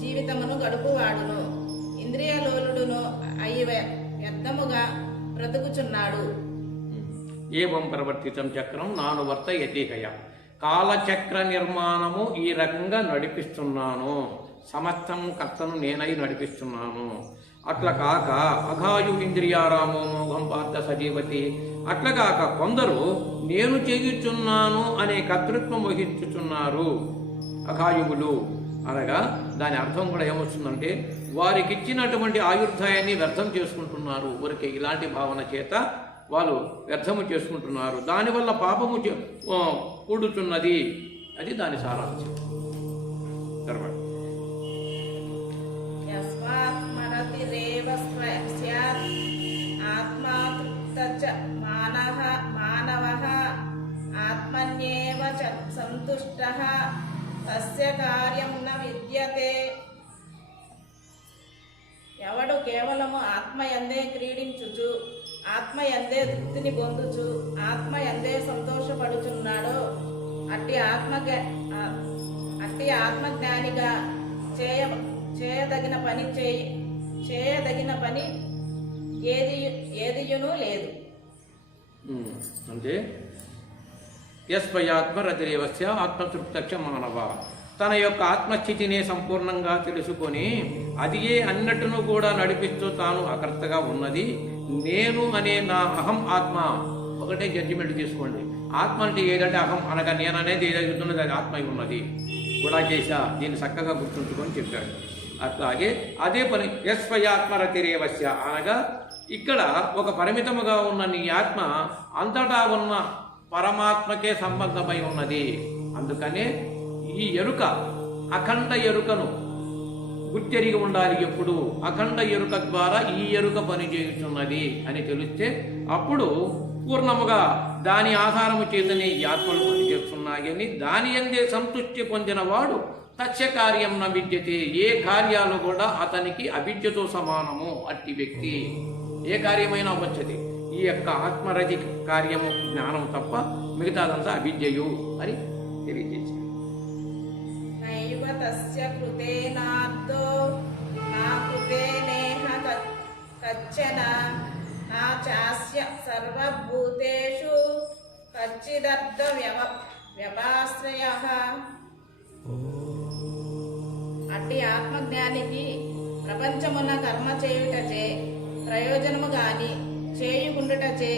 జీవితమును గడుపువాడును, ఇంద్రియలోలుడును అయి వ్యర్థముగా బ్రతుకుచున్నాడు. ఏవం ప్రవర్తితం చక్రం నాను వర్తయతిహయ. కాలచక్ర నిర్మాణము ఈ రకంగా నడిపిస్తున్నాను, సమస్తం కర్తను నేనై నడిపిస్తున్నాను. అట్లా కాక అఘాయు ఇంద్రియారామో మోఘం పార్థ సజీవతి. అట్లా కాక కొందరు నేను చేయుచున్నాను అనే కర్తృత్వం వహించుచున్నారు. అఘాయువులు అనగా దాని అర్థం కూడా ఏమొస్తుందంటే వారికి ఇచ్చినటువంటి ఆయుర్దాయాన్ని వ్యర్థం చేసుకుంటున్నారు. ఊరికే ఇలాంటి భావన చేత వాళ్ళు వ్యర్థము చేసుకుంటున్నారు. దానివల్ల పాపము కూడుతున్నది. అది దాని సారాంశం. తర్వాత యస్మాత్మరతిరేవ స్యాత్ ఆత్మాతృప్త మానవః ఆత్మన్యేవ సంతుష్టః తస్య కార్యం న విద్యతే. ఎవడు కేవలము ఆత్మయందే క్రీడించుచు, ఆత్మయందే తృప్తిని పొందుచు, ఆత్మయందే సంతోషపడుచున్నాడో అట్టి ఆత్మజ్ఞానిగా చేయదగిన పని ఏదియును లేదు. అంటే యస్మయాత్మరతిరేవస్య ఆత్మతృప్తక్ష మానవ. తన యొక్క ఆత్మస్థితిని సంపూర్ణంగా తెలుసుకొని అదియే అన్నట్టును కూడా నడిపిస్తూ తాను అకర్తగా ఉన్నది. నేను అనే నా అహం ఆత్మ ఒకటే జడ్జిమెంట్ తీసుకోండి. ఆత్మ అంటే ఏదంటే అహం అనగా నేను అనేది ఏదవుతున్నది అది ఆత్మ ఉన్నది. గుడాకేశ దీన్ని చక్కగా గుర్తుంచుకొని చెప్పాడు. అట్లాగే అదే పని యస్మయాత్మరతిరేవస్య అనగా ఇక్కడ ఒక పరిమితముగా ఉన్న నీ ఆత్మ అంతటా ఉన్న పరమాత్మకే సంబంధమై ఉన్నది. అందుకనే ఈ ఎరుక, అఖండ ఎరుకను గుర్తెరిగి ఉండాలి. ఎప్పుడు అఖండ ఎరుక ద్వారా ఈ ఎరుక పనిచేయుచున్నది అని తెలిస్తే అప్పుడు పూర్ణముగా దాని ఆధారము చేతనే ఈ ఆత్మలు పనిచేస్తున్నాయని దాని యందే సంతృష్టి పొందిన వాడు తస్య కార్యం న విద్యతే. ఏ కార్యాలు కూడా అతనికి అవిద్యతో సమానము. అట్టి వ్యక్తి ఏ కార్యమైనా వచ్చేది. ఈ యొక్క ఆత్మరతి కార్యము జ్ఞానం తప్ప మిగతాదంతా అవిద్యయు అని తెలియజేసింది. నైవ తస్య కృతేనార్దో నా కృతేనేహ కచ్చన నా చాస్య సర్వభూతేషు కచ్చిదర్థ వ్యపాశ్రయః. అట్టి ఆత్మజ్ఞానికి ప్రపంచమున కర్మ చేయుటచే ప్రయోజనము గాని చేయుకుండుటచే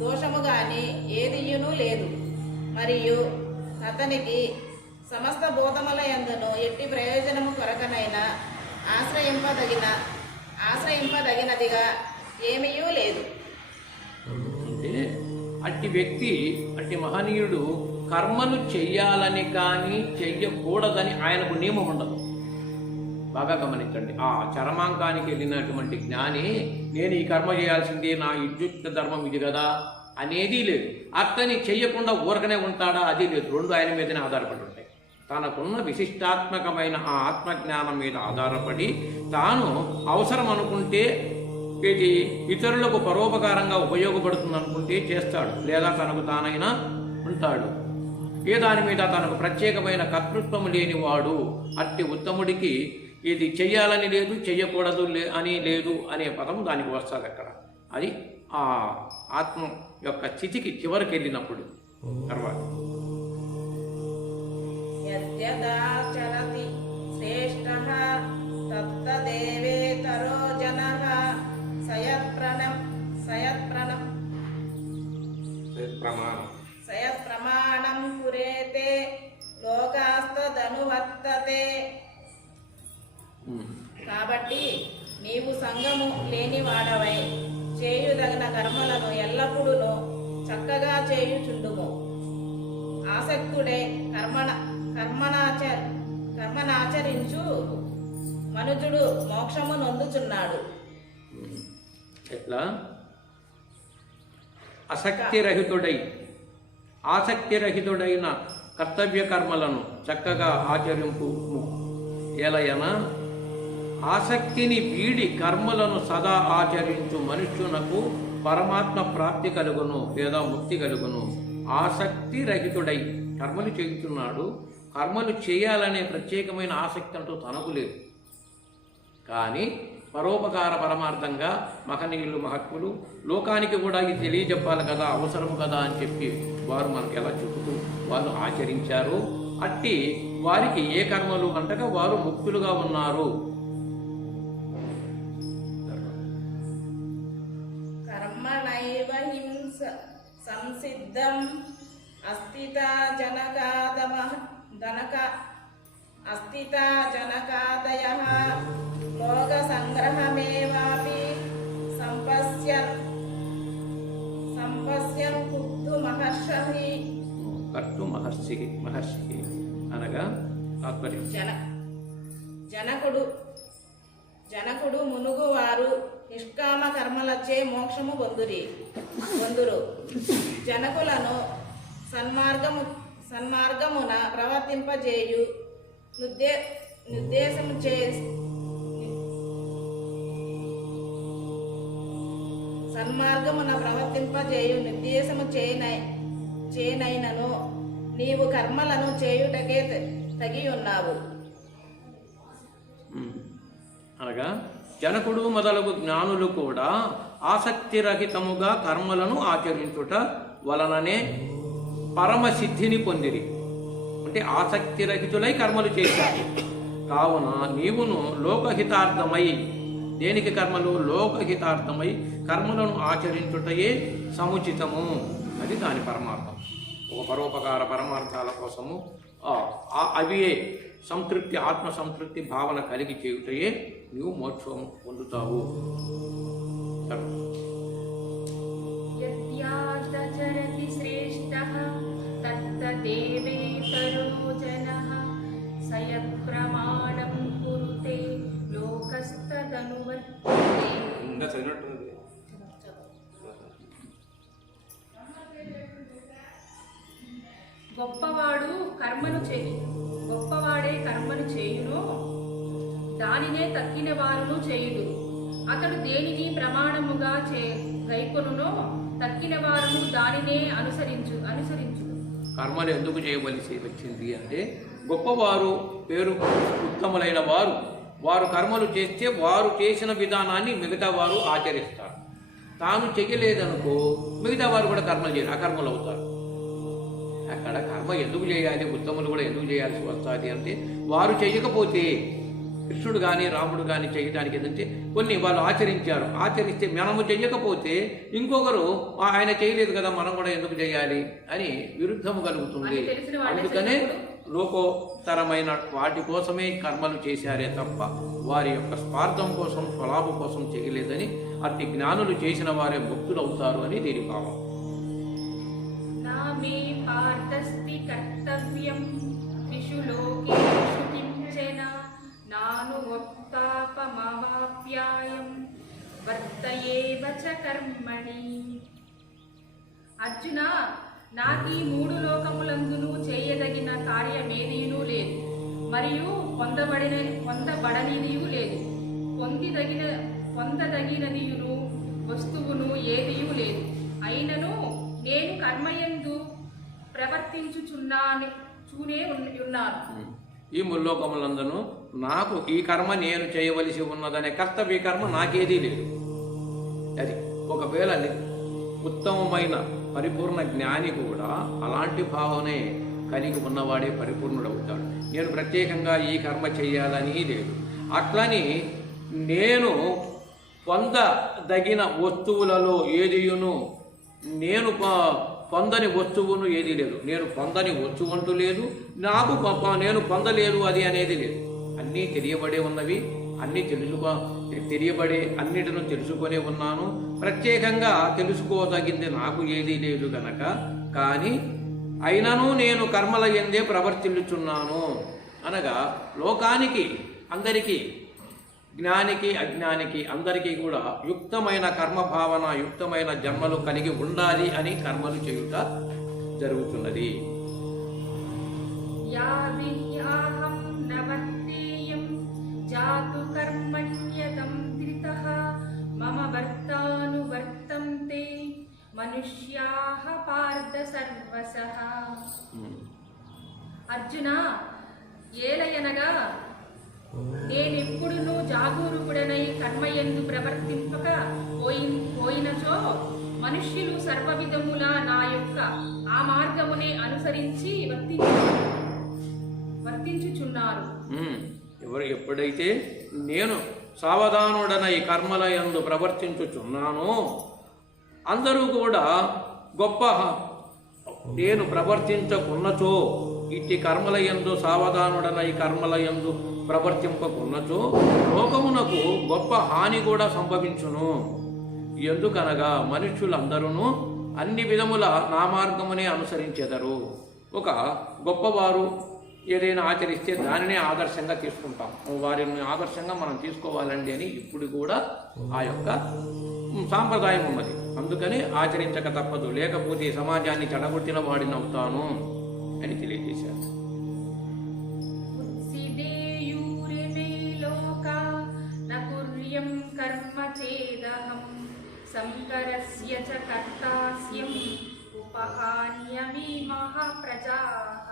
దోషము గాని ఏదియును లేదు. మరియు అతనికి సమస్త భూతముల యందును ఎట్టి ప్రయోజనము కొరకనైనా ఆశ్రయింపదగినదిగా ఏమీయూ లేదు. అంటే అట్టి వ్యక్తి, అట్టి మహనీయుడు కర్మను చెయ్యాలని కానీ చెయ్యకూడదని ఆయనకు నియమం ఉండదు. బాగా గమనించండి. ఆ చరమాంకానికి వెళ్ళినటువంటి జ్ఞాని నేను ఈ కర్మ చేయాల్సిందే, నా యుక్త ధర్మం ఇది కదా అనేది లేదు. అతని చెయ్యకుండా ఊరకనే ఉంటాడా, అది లేదు. రెండు ఆయన మీదనే ఆధారపడి ఉంటాయి. తనకున్న విశిష్టాత్మకమైన ఆ ఆత్మజ్ఞానం మీద ఆధారపడి తాను అవసరం అనుకుంటే ఇది ఇతరులకు పరోపకారంగా ఉపయోగపడుతుంది అనుకుంటే చేస్తాడు, లేదా తనకు తానైనా ఉంటాడు. ఏ దాని మీద తనకు ప్రత్యేకమైన కర్తృత్వం లేనివాడు. అట్టి ఉత్తముడికి ఇది చెయ్యాలని లేదు, చెయ్యకూడదు అని లేదు అనే పదం దానికి వస్తుంది అక్కడ. అది ఆ ఆత్మ యొక్క స్థితికి చివరికి వెళ్ళినప్పుడు. తర్వాత యద్యదాచరతి శ్రేష్ఠః తత్తదేవేతరో జనః సయత్ప్రమాణం కురేతే లోకాస్తదనువర్తతే. కాబట్టి నీవు సంగము లేనివాడవై చేయుదగిన కర్మలను ఎల్లప్పుడూ చక్కగా చేయుచుండుము. ఆసక్తుడే కర్మనాచరించు మనుజుడు మోక్షము నొందుచున్నాడు. ఎట్లా? ఆసక్తిరహితుడైన కర్తవ్య కర్మలను చక్కగా ఆచరింపు. ఎలయనా ఆసక్తిని వీడి కర్మలను సదా ఆచరించు మనుష్యునకు పరమాత్మ ప్రాప్తి కలుగును, లేదా ముక్తి కలుగును. ఆసక్తి రహితుడై కర్మలు చేయుచున్నాడు. కర్మలు చేయాలనే ప్రత్యేకమైన ఆసక్తి అంటూ తనకు లేదు. కానీ పరోపకార పరమార్థంగా మహనీయులు, మహాత్ములు లోకానికి కూడా ఇది తెలియజెప్పాలి కదా, అవసరం కదా అని చెప్పి వారు మనకు ఎలా చెబుతూ వాళ్ళు ఆచరించారు. అట్టి వారికి ఏ కర్మలు అంటగా వారు ముక్తులుగా ఉన్నారు. కర్మణైవ హింస సంసిద్ధం అస్థితా లోక సంగ్రహమేవాపి సంపశ్యన్ కర్తు మహర్షి అనగా తాత్పర్యం. జనకుడు మునుగువారు నిష్కామ కర్మలచే మోక్షము పొందురు. జనకులను సన్మార్గమున ప్రవర్తింపజేయు నిర్దేశము చేనైనను నీవు కర్మలను చేయుటకే తగి ఉన్నావు. అనగా జనకుడు మొదలగు జ్ఞానులు కూడా ఆసక్తిరహితముగా కర్మలను ఆచరించుట వలననే పరమసిద్ధిని పొందిరి. అంటే ఆసక్తిరహితులై కర్మలు చేశారు. కావున నీవును లోకహితార్థమై, దేనికి కర్మలు? లోకహితార్థమై కర్మలను ఆచరించుటయే సముచితము. అది దాని పరమార్థం. ఒక పరోపకార పరమార్థాల కోసము అవియే సంతృప్తి, ఆత్మ సంతృప్తి భావన కలిగి చేయుటయే నీవు మోక్షం పొందుతావు. యద్యాచరతి శ్రేష్ఠః తత్తదేవేతరో జనః సయత్ప్రమాణం కురుతే లోకస్తదనువర్తతే. గొప్పవాడే కర్మను చేయును, దానినే తక్కిన వారును చేయుడు. అతడు దేనిని ప్రమాణముగా గైకొనునో తక్కిన వారును దానినే అనుసరించు. కర్మలు ఎందుకు చేయవలసి వచ్చింది అంటే, గొప్పవారు, పేరు ఉత్తములైన వారు కర్మలు చేస్తే వారు చేసిన విధానాన్ని మిగతా వారు ఆచరిస్తారు. తాను చెయ్యలేదనుకో మిగతా వారు కూడా కర్మలు చేయరు, అకర్మలు అవుతారు. అక్కడ కర్మ ఎందుకు చేయాలి, ఉత్తములు కూడా ఎందుకు చేయాల్సి వస్తుంది అంటే, వారు చేయకపోతే కృష్ణుడు కానీ రాముడు కానీ చేయడానికి ఏంటంటే కొన్ని వాళ్ళు ఆచరిస్తే మనము చెయ్యకపోతే ఇంకొకరు ఆయన చేయలేదు కదా మనం కూడా ఎందుకు చేయాలి అని విరుద్ధము కలుగుతుంది. అందుకనే లోకోత్తరమైన వాటి కోసమే కర్మలు చేశారే తప్ప వారి యొక్క స్వార్థం కోసం, స్వలాభం కోసం చేయలేదని అట్టి జ్ఞానులు చేసిన వారే ముక్తులు అవుతారు అని దీని భావం. నా మే పార్థస్తి కర్తవ్యం విషు లోకేషు కించన నాను వక్తాపమవాప్యాయం వర్తయేవ చ కర్మణి. అర్జున, నాకీ 3 లోకములందును చేయదగిన కార్యమేదీనూ లేదు, మరియు పొందబడనిదియూ లేదు. పొందదగినదియును వస్తువును ఏదియూ లేదు. అయినను నేను కర్మయందు ప్రవర్తించుచున్నాను. ఈ ముల్లోకములందును నాకు ఈ కర్మ నేను చేయవలసి ఉన్నదనే కర్తవ్య కర్మ నాకేదీ లేదు. అది ఒకవేళ ఉత్తమమైన పరిపూర్ణ జ్ఞాని కూడా అలాంటి భావనే కలిగి ఉన్నవాడే పరిపూర్ణుడవుతాడు. నేను ప్రత్యేకంగా ఈ కర్మ చేయాలని లేదు. అట్లని నేను పొందదగిన వస్తువులలో ఏదియును నేను పొందని వస్తువును ఏదీ లేదు. నేను పొందని వస్తువు అంటూ లేదు, నాకు నేను పొందలేదు అది అనేది లేదు. అన్నీ తెలియబడే ఉన్నవి, అన్నీ తెలియబడే అన్నిటిని తెలుసుకొని ఉన్నాను. ప్రత్యేకంగా తెలుసుకోదగింది నాకు ఏదీ లేదు గనక. కానీ అయినను నేను కర్మల యందే ప్రవర్తిల్లుచున్నాను అనగా లోకానికి అందరికీ, జ్ఞానికి అజ్ఞానికి అందరికీ కూడా యుక్తమైన కర్మభావన, యుక్తమైన జన్మలు కలిగి ఉండాలి అని కర్మలు చేయుట జరుగుతున్నది. జాతు కర్మణ్యతం త్రితః మమ వర్తానువర్తంతే మనుష్యాః పార్థ సర్వసః. అర్జున, ఏలయనగా నేనెప్పుడునూ జాగరూకుడనై కర్మయందు ప్రవర్తింపక పోయినచో మనుష్యులు సర్వవిధములా నా యొక్క ఆ మార్గమునే అనుసరించి వర్తించుచున్నారు. ఎప్పుడైతే నేను సావధానుడనై కర్మల యందు ప్రవర్తించుచున్నానో అందరూ కూడా గొప్ప, నేను ప్రవర్తించకున్నచో ఇట్టి కర్మల యందు సావధానుడనై కర్మల యందు ప్రవర్తింపకున్నచో లోకమునకు గొప్ప హాని కూడా సంభవించును. ఎందుకనగా మనుష్యులందరూ అన్ని విధముల నా మార్గమునే అనుసరించెదరు. ఒక గొప్పవారు ఏదైనా ఆచరిస్తే దానినే ఆదర్శంగా తీసుకుంటాం. వారిని ఆదర్శంగా మనం తీసుకోవాలండి అని ఇప్పుడు కూడా ఆ యొక్క సాంప్రదాయం ఉన్నది. అందుకని ఆచరించక తప్పదు, లేకపోతే సమాజాన్ని చెడగొట్టిన వాడినవుతాను అని తెలియజేశారు. కర్మ చేదహం సంకరస్య చ కర్తాస్యం ఉపహాన్యమీమః ప్రజాః.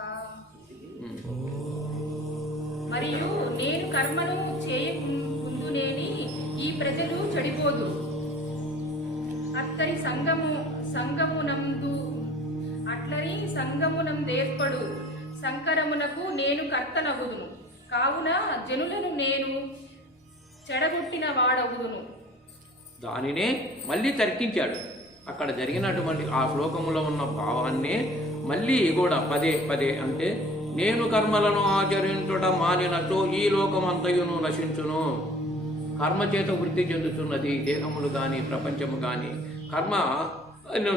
మరియు నేను కర్మను చేయకుందునేని ఈ ప్రజలు చెడిపోదు. అట్లని సంగమునందేర్పడు సంకరమునకు నేను కర్తనగుదును. కావున జనులను నేను చెడగొట్టిన వాడవుదును. దానినే మళ్ళీ తర్కించాడు. అక్కడ జరిగినటువంటి ఆ శ్లోకములో ఉన్న భావాన్నే మళ్ళీ కూడా పదే పదే, అంటే నేను కర్మలను ఆచరించుట మానినచో ఈ లోకమంతయును నశించును. కర్మ చేత వృద్ధి చెందుతున్నది దేహములు కానీ ప్రపంచము కానీ. కర్మ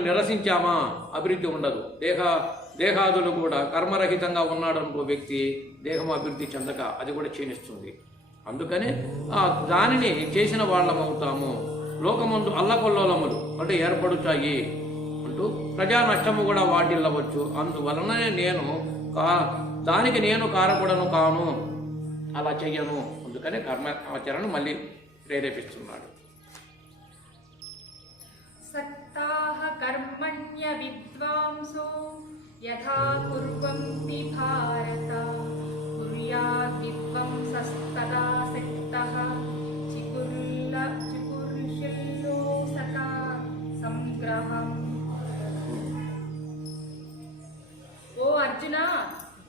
నిరసించామా అభివృద్ధి ఉండదు. దేహాదులు కూడా కర్మరహితంగా ఉన్నాడనుకో వ్యక్తి, దేహం అభివృద్ధి చెందక అది కూడా క్షీణిస్తుంది. అందుకనే దానిని చేసిన వాళ్ళమవుతాము. లోకమందు అల్లకొల్లోలములు అంటే ఏర్పడుతాయి అంటూ ప్రజా నష్టము కూడా వాటిల్లవచ్చు. అందువలననే దానికి నేను కారకుడను కాను, అలా చెయ్యను. అందుకనే కర్మ ఆచరణ మళ్ళీ ప్రేరేపిస్తున్నాడు. సత్తాః కర్మణ్య విద్వాంసో యథా కుర్వంతి భారత కుర్యాద్ విద్వాంసస్తదా శక్తః చికుర్షిల్లో సతా సంగ్రహం. ఓ అర్జున,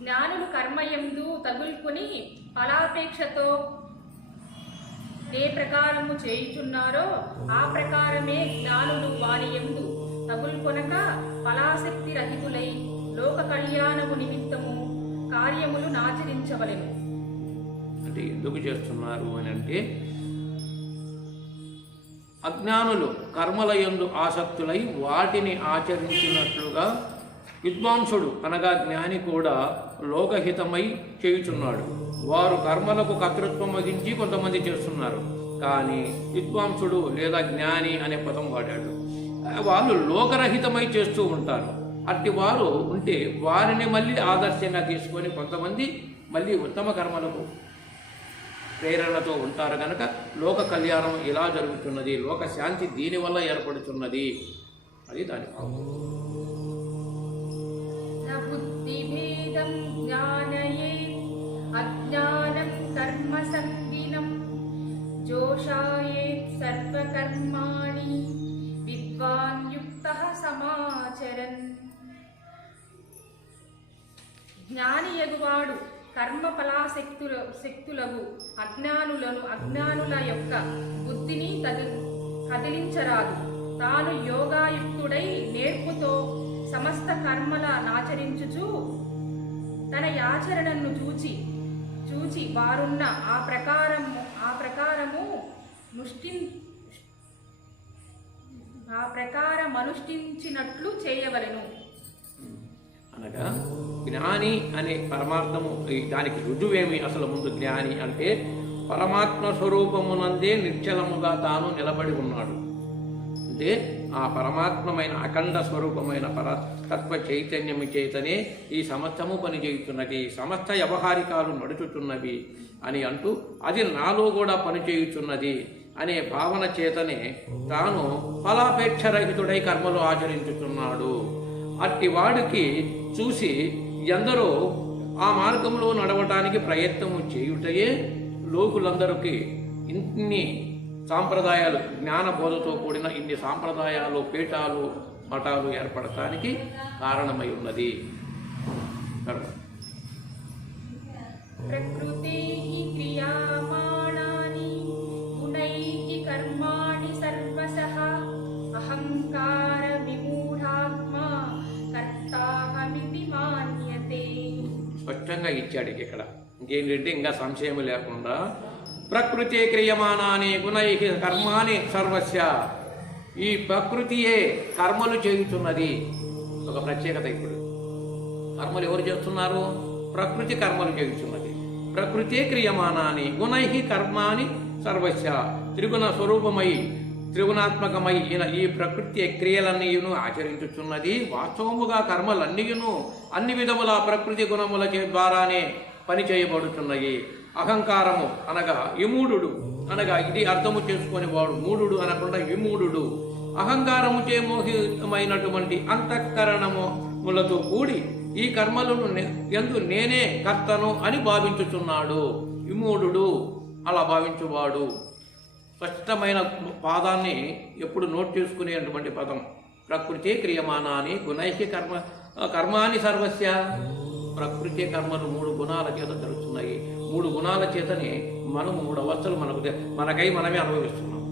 జ్ఞానులు కర్మయందు తగులుకొని ఫలాపేక్షతో ఏ ప్రకారము చేయుచున్నారో ఆ ప్రకారమే జ్ఞానులు వారి యందు తగులుకొనక ఫలాసక్తి రహితులై లోక కళ్యాణము నిమిత్తము కార్యములు నాచరించవలెను. అంటే ఎందుకు చేస్తున్నారు అని అంటే, అజ్ఞానులు కర్మల యందు ఆసక్తులై వాటిని ఆచరించినట్లుగా విద్వాంసుడు అనగా జ్ఞాని కూడా లోకహితమై చేయుచున్నాడు. వారు కర్మలకు కర్తృత్వం వహించి కొంతమంది చేస్తున్నారు. కానీ విద్వాంసుడు లేదా జ్ఞాని అనే పదం వాడాడు. వాళ్ళు లోకరహితమై చేస్తూ ఉంటారు. అట్టి వారు ఉంటే వారిని మళ్ళీ ఆదర్శంగా తీసుకొని కొంతమంది మళ్ళీ ఉత్తమ కర్మలకు ప్రేరణతో ఉంటారు. కనుక లోక కళ్యాణం ఇలా జరుగుతున్నది, లోక శాంతి దీనివల్ల ఏర్పడుతున్నది. అది దాని భావం. బుద్ధిభేదం జ్ఞానయే అజ్ఞానం కర్మ సంగినం జోషాయే సర్వకర్మాణి విద్వాన్ యుక్తః సమాచరన్. జ్ఞాని యగువాడు కర్మ ఫలాశక్తులకు అజ్ఞానుల యొక్క బుద్ధిని కదిలించరాదు. తాను యోగాయుక్తుడై నేర్పుతో సమస్త కర్మల నాచరించుచు తన ఆచరణను చూచి వారున్న ఆ ప్రకారమనుష్ఠించినట్లు చేయవలెను. అనగా జ్ఞాని అనే పరమార్థము, దానికి రుజువేమి? అసలు ముందు జ్ఞాని అంటే పరమాత్మ స్వరూపమునందే నిశ్చలముగా తాను నిలబడి ఉన్నాడు. అంటే ఆ పరమాత్మమైన అఖండ స్వరూపమైన తత్వ చైతన్యము చేతనే ఈ సమస్తము పనిచేయుతున్నది, సమస్త వ్యవహారికాలు నడుచుతున్నవి అని అంటూ అది నాలో కూడా పనిచేయుచున్నది అనే భావన చేతనే తాను ఫలాపేక్షరహితుడై కర్మలు ఆచరించుతున్నాడు. అట్టి వాడికి చూసి ఎందరో ఆ మార్గంలో నడవటానికి ప్రయత్నము చేయుటయే లోకులందరికీ ఇన్ని సాంప్రదాయాలు, జ్ఞానబోధతో కూడిన ఇన్ని సాంప్రదాయాలు, పీఠాలు, మఠాలు ఏర్పడటానికి కారణమై ఉన్నది. ప్రకృతి క్రియామాణాని గుణైః కర్మాణి సర్వశః అహంకార విమూఢాత్మా కర్తాహమితి మాన్యతే. స్పష్టంగా ఇచ్చాడు ఇక్కడ. ఇంకేంటంటే ఇంకా సంశయం లేకుండా ప్రకృతి క్రియమానాని గుణైః కర్మాణి సర్వస్య. ఈ ప్రకృతియే కర్మలు చేయుతున్నది. ఒక ప్రత్యేకత. ఇప్పుడు కర్మలు ఎవరు చేస్తున్నారు? ప్రకృతి కర్మలు చేయుతున్నది. ప్రకృతి క్రియమానాని గుణైః కర్మాణి సర్వస్య. త్రిగుణ స్వరూపమై త్రిగుణాత్మకమై ఈ ప్రకృతి క్రియలన్నీయును ఆచరించుచున్నది. వాస్తవముగా కర్మలన్నీయును అన్ని విధముల ప్రకృతి గుణముల ద్వారానే పని చేయబడుతున్నాయి. అహంకారము అనగా విమూఢుడు, అనగా ఇది అర్థము చేసుకొని వాడు, మూఢుడు అనకుండా విమూఢుడు. అహంకారము చే మోహితమైనటువంటి అంతఃకరణములతో కూడి ఈ కర్మలను ఎందు నేనే కర్తను అని భావించుచున్నాడు. విమూఢుడు అలా భావించువాడు. స్పష్టమైన పాదాన్ని ఎప్పుడు నోట్ చేసుకునేటువంటి పదం ప్రకృతి క్రియమానాని గుణైః కర్మాని సర్వస్య. ప్రకృతి కర్మలు 3 గుణాల చేత జరుగుతున్నాయి. 3 గుణాల చేతనే మనం 3 అవస్థలు మనకై మనమే అనుభవిస్తున్నాం.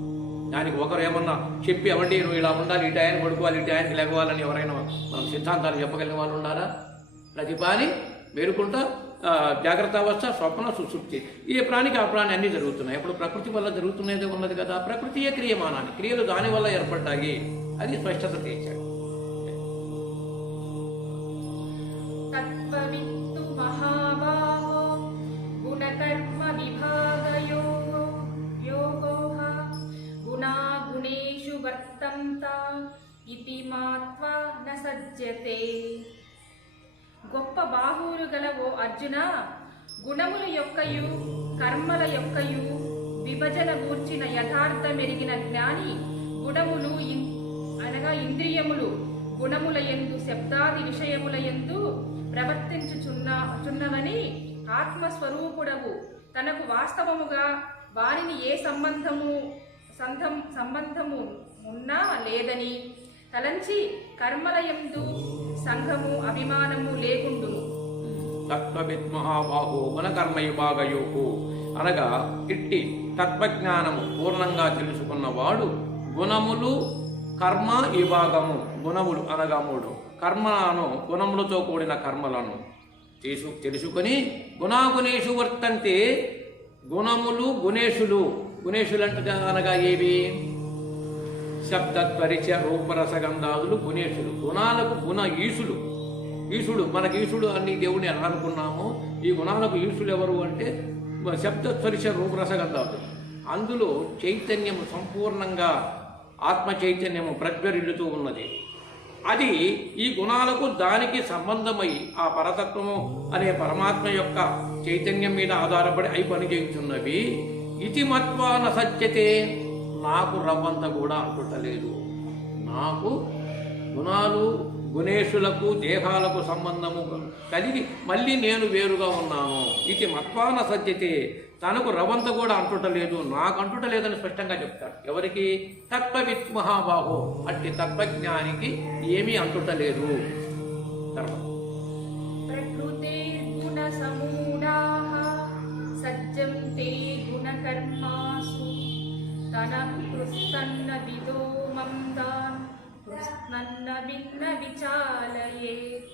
దానికి ఒకరు ఏమన్నా చెప్పి అవండి నువ్వు ఇలా ఉండాలి, ఇటు ఆయన పడుకోవాలి, ఇటు ఆయనకి లేకపోవాలని ఎవరైనా మనం సిద్ధాంతాలు చెప్పగలిగిన వాళ్ళు ఉన్నారా? ప్రతి ప్రాణి మేలుకుంటా జాగ్రత్త అవస్థ, స్వప్న, సుషుప్తి, ఏ ప్రాణికి ఆ ప్రాణి అన్నీ జరుగుతున్నాయి. ఇప్పుడు ప్రకృతి వల్ల జరుగుతున్నదే ఉన్నది కదా. ప్రకృతియే క్రియమానాన్ని, క్రియలు దాని వల్ల ఏర్పడ్డాయి. అది స్పష్టత తెచ్చాడు. తత్వవిత్తు మహాబాహో గుణకర్మ విభాగయోగోః గుణాగుణేషు వర్తంత ఇతి మాత్వా న సజ్జతే. గొప్ప బాహువులు గల ఓ అర్జున, గుణముల యొక్కయు కర్మల యొక్కయు విభజన గూర్చిన యథార్థమెరిగిన జ్ఞాని గుణములు అనగా ఇంద్రియములు గుణముల యందు శబ్దాది విషయముల యందు ప్రవర్తించుచున్నవని ఆత్మస్వరూపుడవు తనకు వాస్తవముగా వారిని ఏ సంబంధము ఉన్నా లేదని తలంచి కర్మలయందు సంఘము అభిమానము లేకుండును. తత్వవిత్ మహాబాహో గుణకర్మ విభాగయోహు అనగా ఇట్టి తత్వజ్ఞానము పూర్ణంగా తెలుసుకున్నవాడు గుణములు కర్మ విభాగము, గుణములు అనగా 3 కర్మలను, గుణములతో కూడిన కర్మలను తెలుసుకొని గుణాగుణేషు వర్తంతే. గుణములు గుణేశులు, గుణేశులంటే అనగా ఏవి? శబ్దత్వరిచ రూపరసగంధాదులు గుణేశులు. గుణాలకు గుణ ఈశులు. ఈశుడు, మనకి ఈశుడు అన్ని దేవుడిని ఎలా అనుకున్నామో ఈ గుణాలకు ఈశుడు ఎవరు అంటే శబ్ద స్పర్శ రూపరసగంధాలు. అందులో చైతన్యము సంపూర్ణంగా ఆత్మ చైతన్యము ప్రజ్వరిల్లుతూ ఉన్నది. అది ఈ గుణాలకు దానికి సంబంధమై ఆ పరతత్వము అనే పరమాత్మ యొక్క చైతన్యం మీద ఆధారపడి అయి పని చేయుచున్నవి. ఇతి మత్వాన సత్యతే, నాకు రవ్వంత కూడా అంటుటలేదు. నాకు గుణాలు గుణేశులకు దేహాలకు సంబంధము కలిగి మళ్ళీ నేను వేరుగా ఉన్నాను. ఇది మత్వాన సత్యతే, తనకు రవంత కూడా అంటుటలేదు, నాకు అంటుటలేదని స్పష్టంగా చెప్తాడు. ఎవరికి? తత్వవిత్ మహాబాహో, అట్టి తత్వజ్ఞానికి ఏమీ అంటుటలేదు. తర్వాత ప్రకృతిర్గుణ సమూఢాః సజ్జంతే గుణకర్మాసు తనః కృస్తన్న విదో మందాన్ కృష్ణన్న భిన్న విచాలయేత్.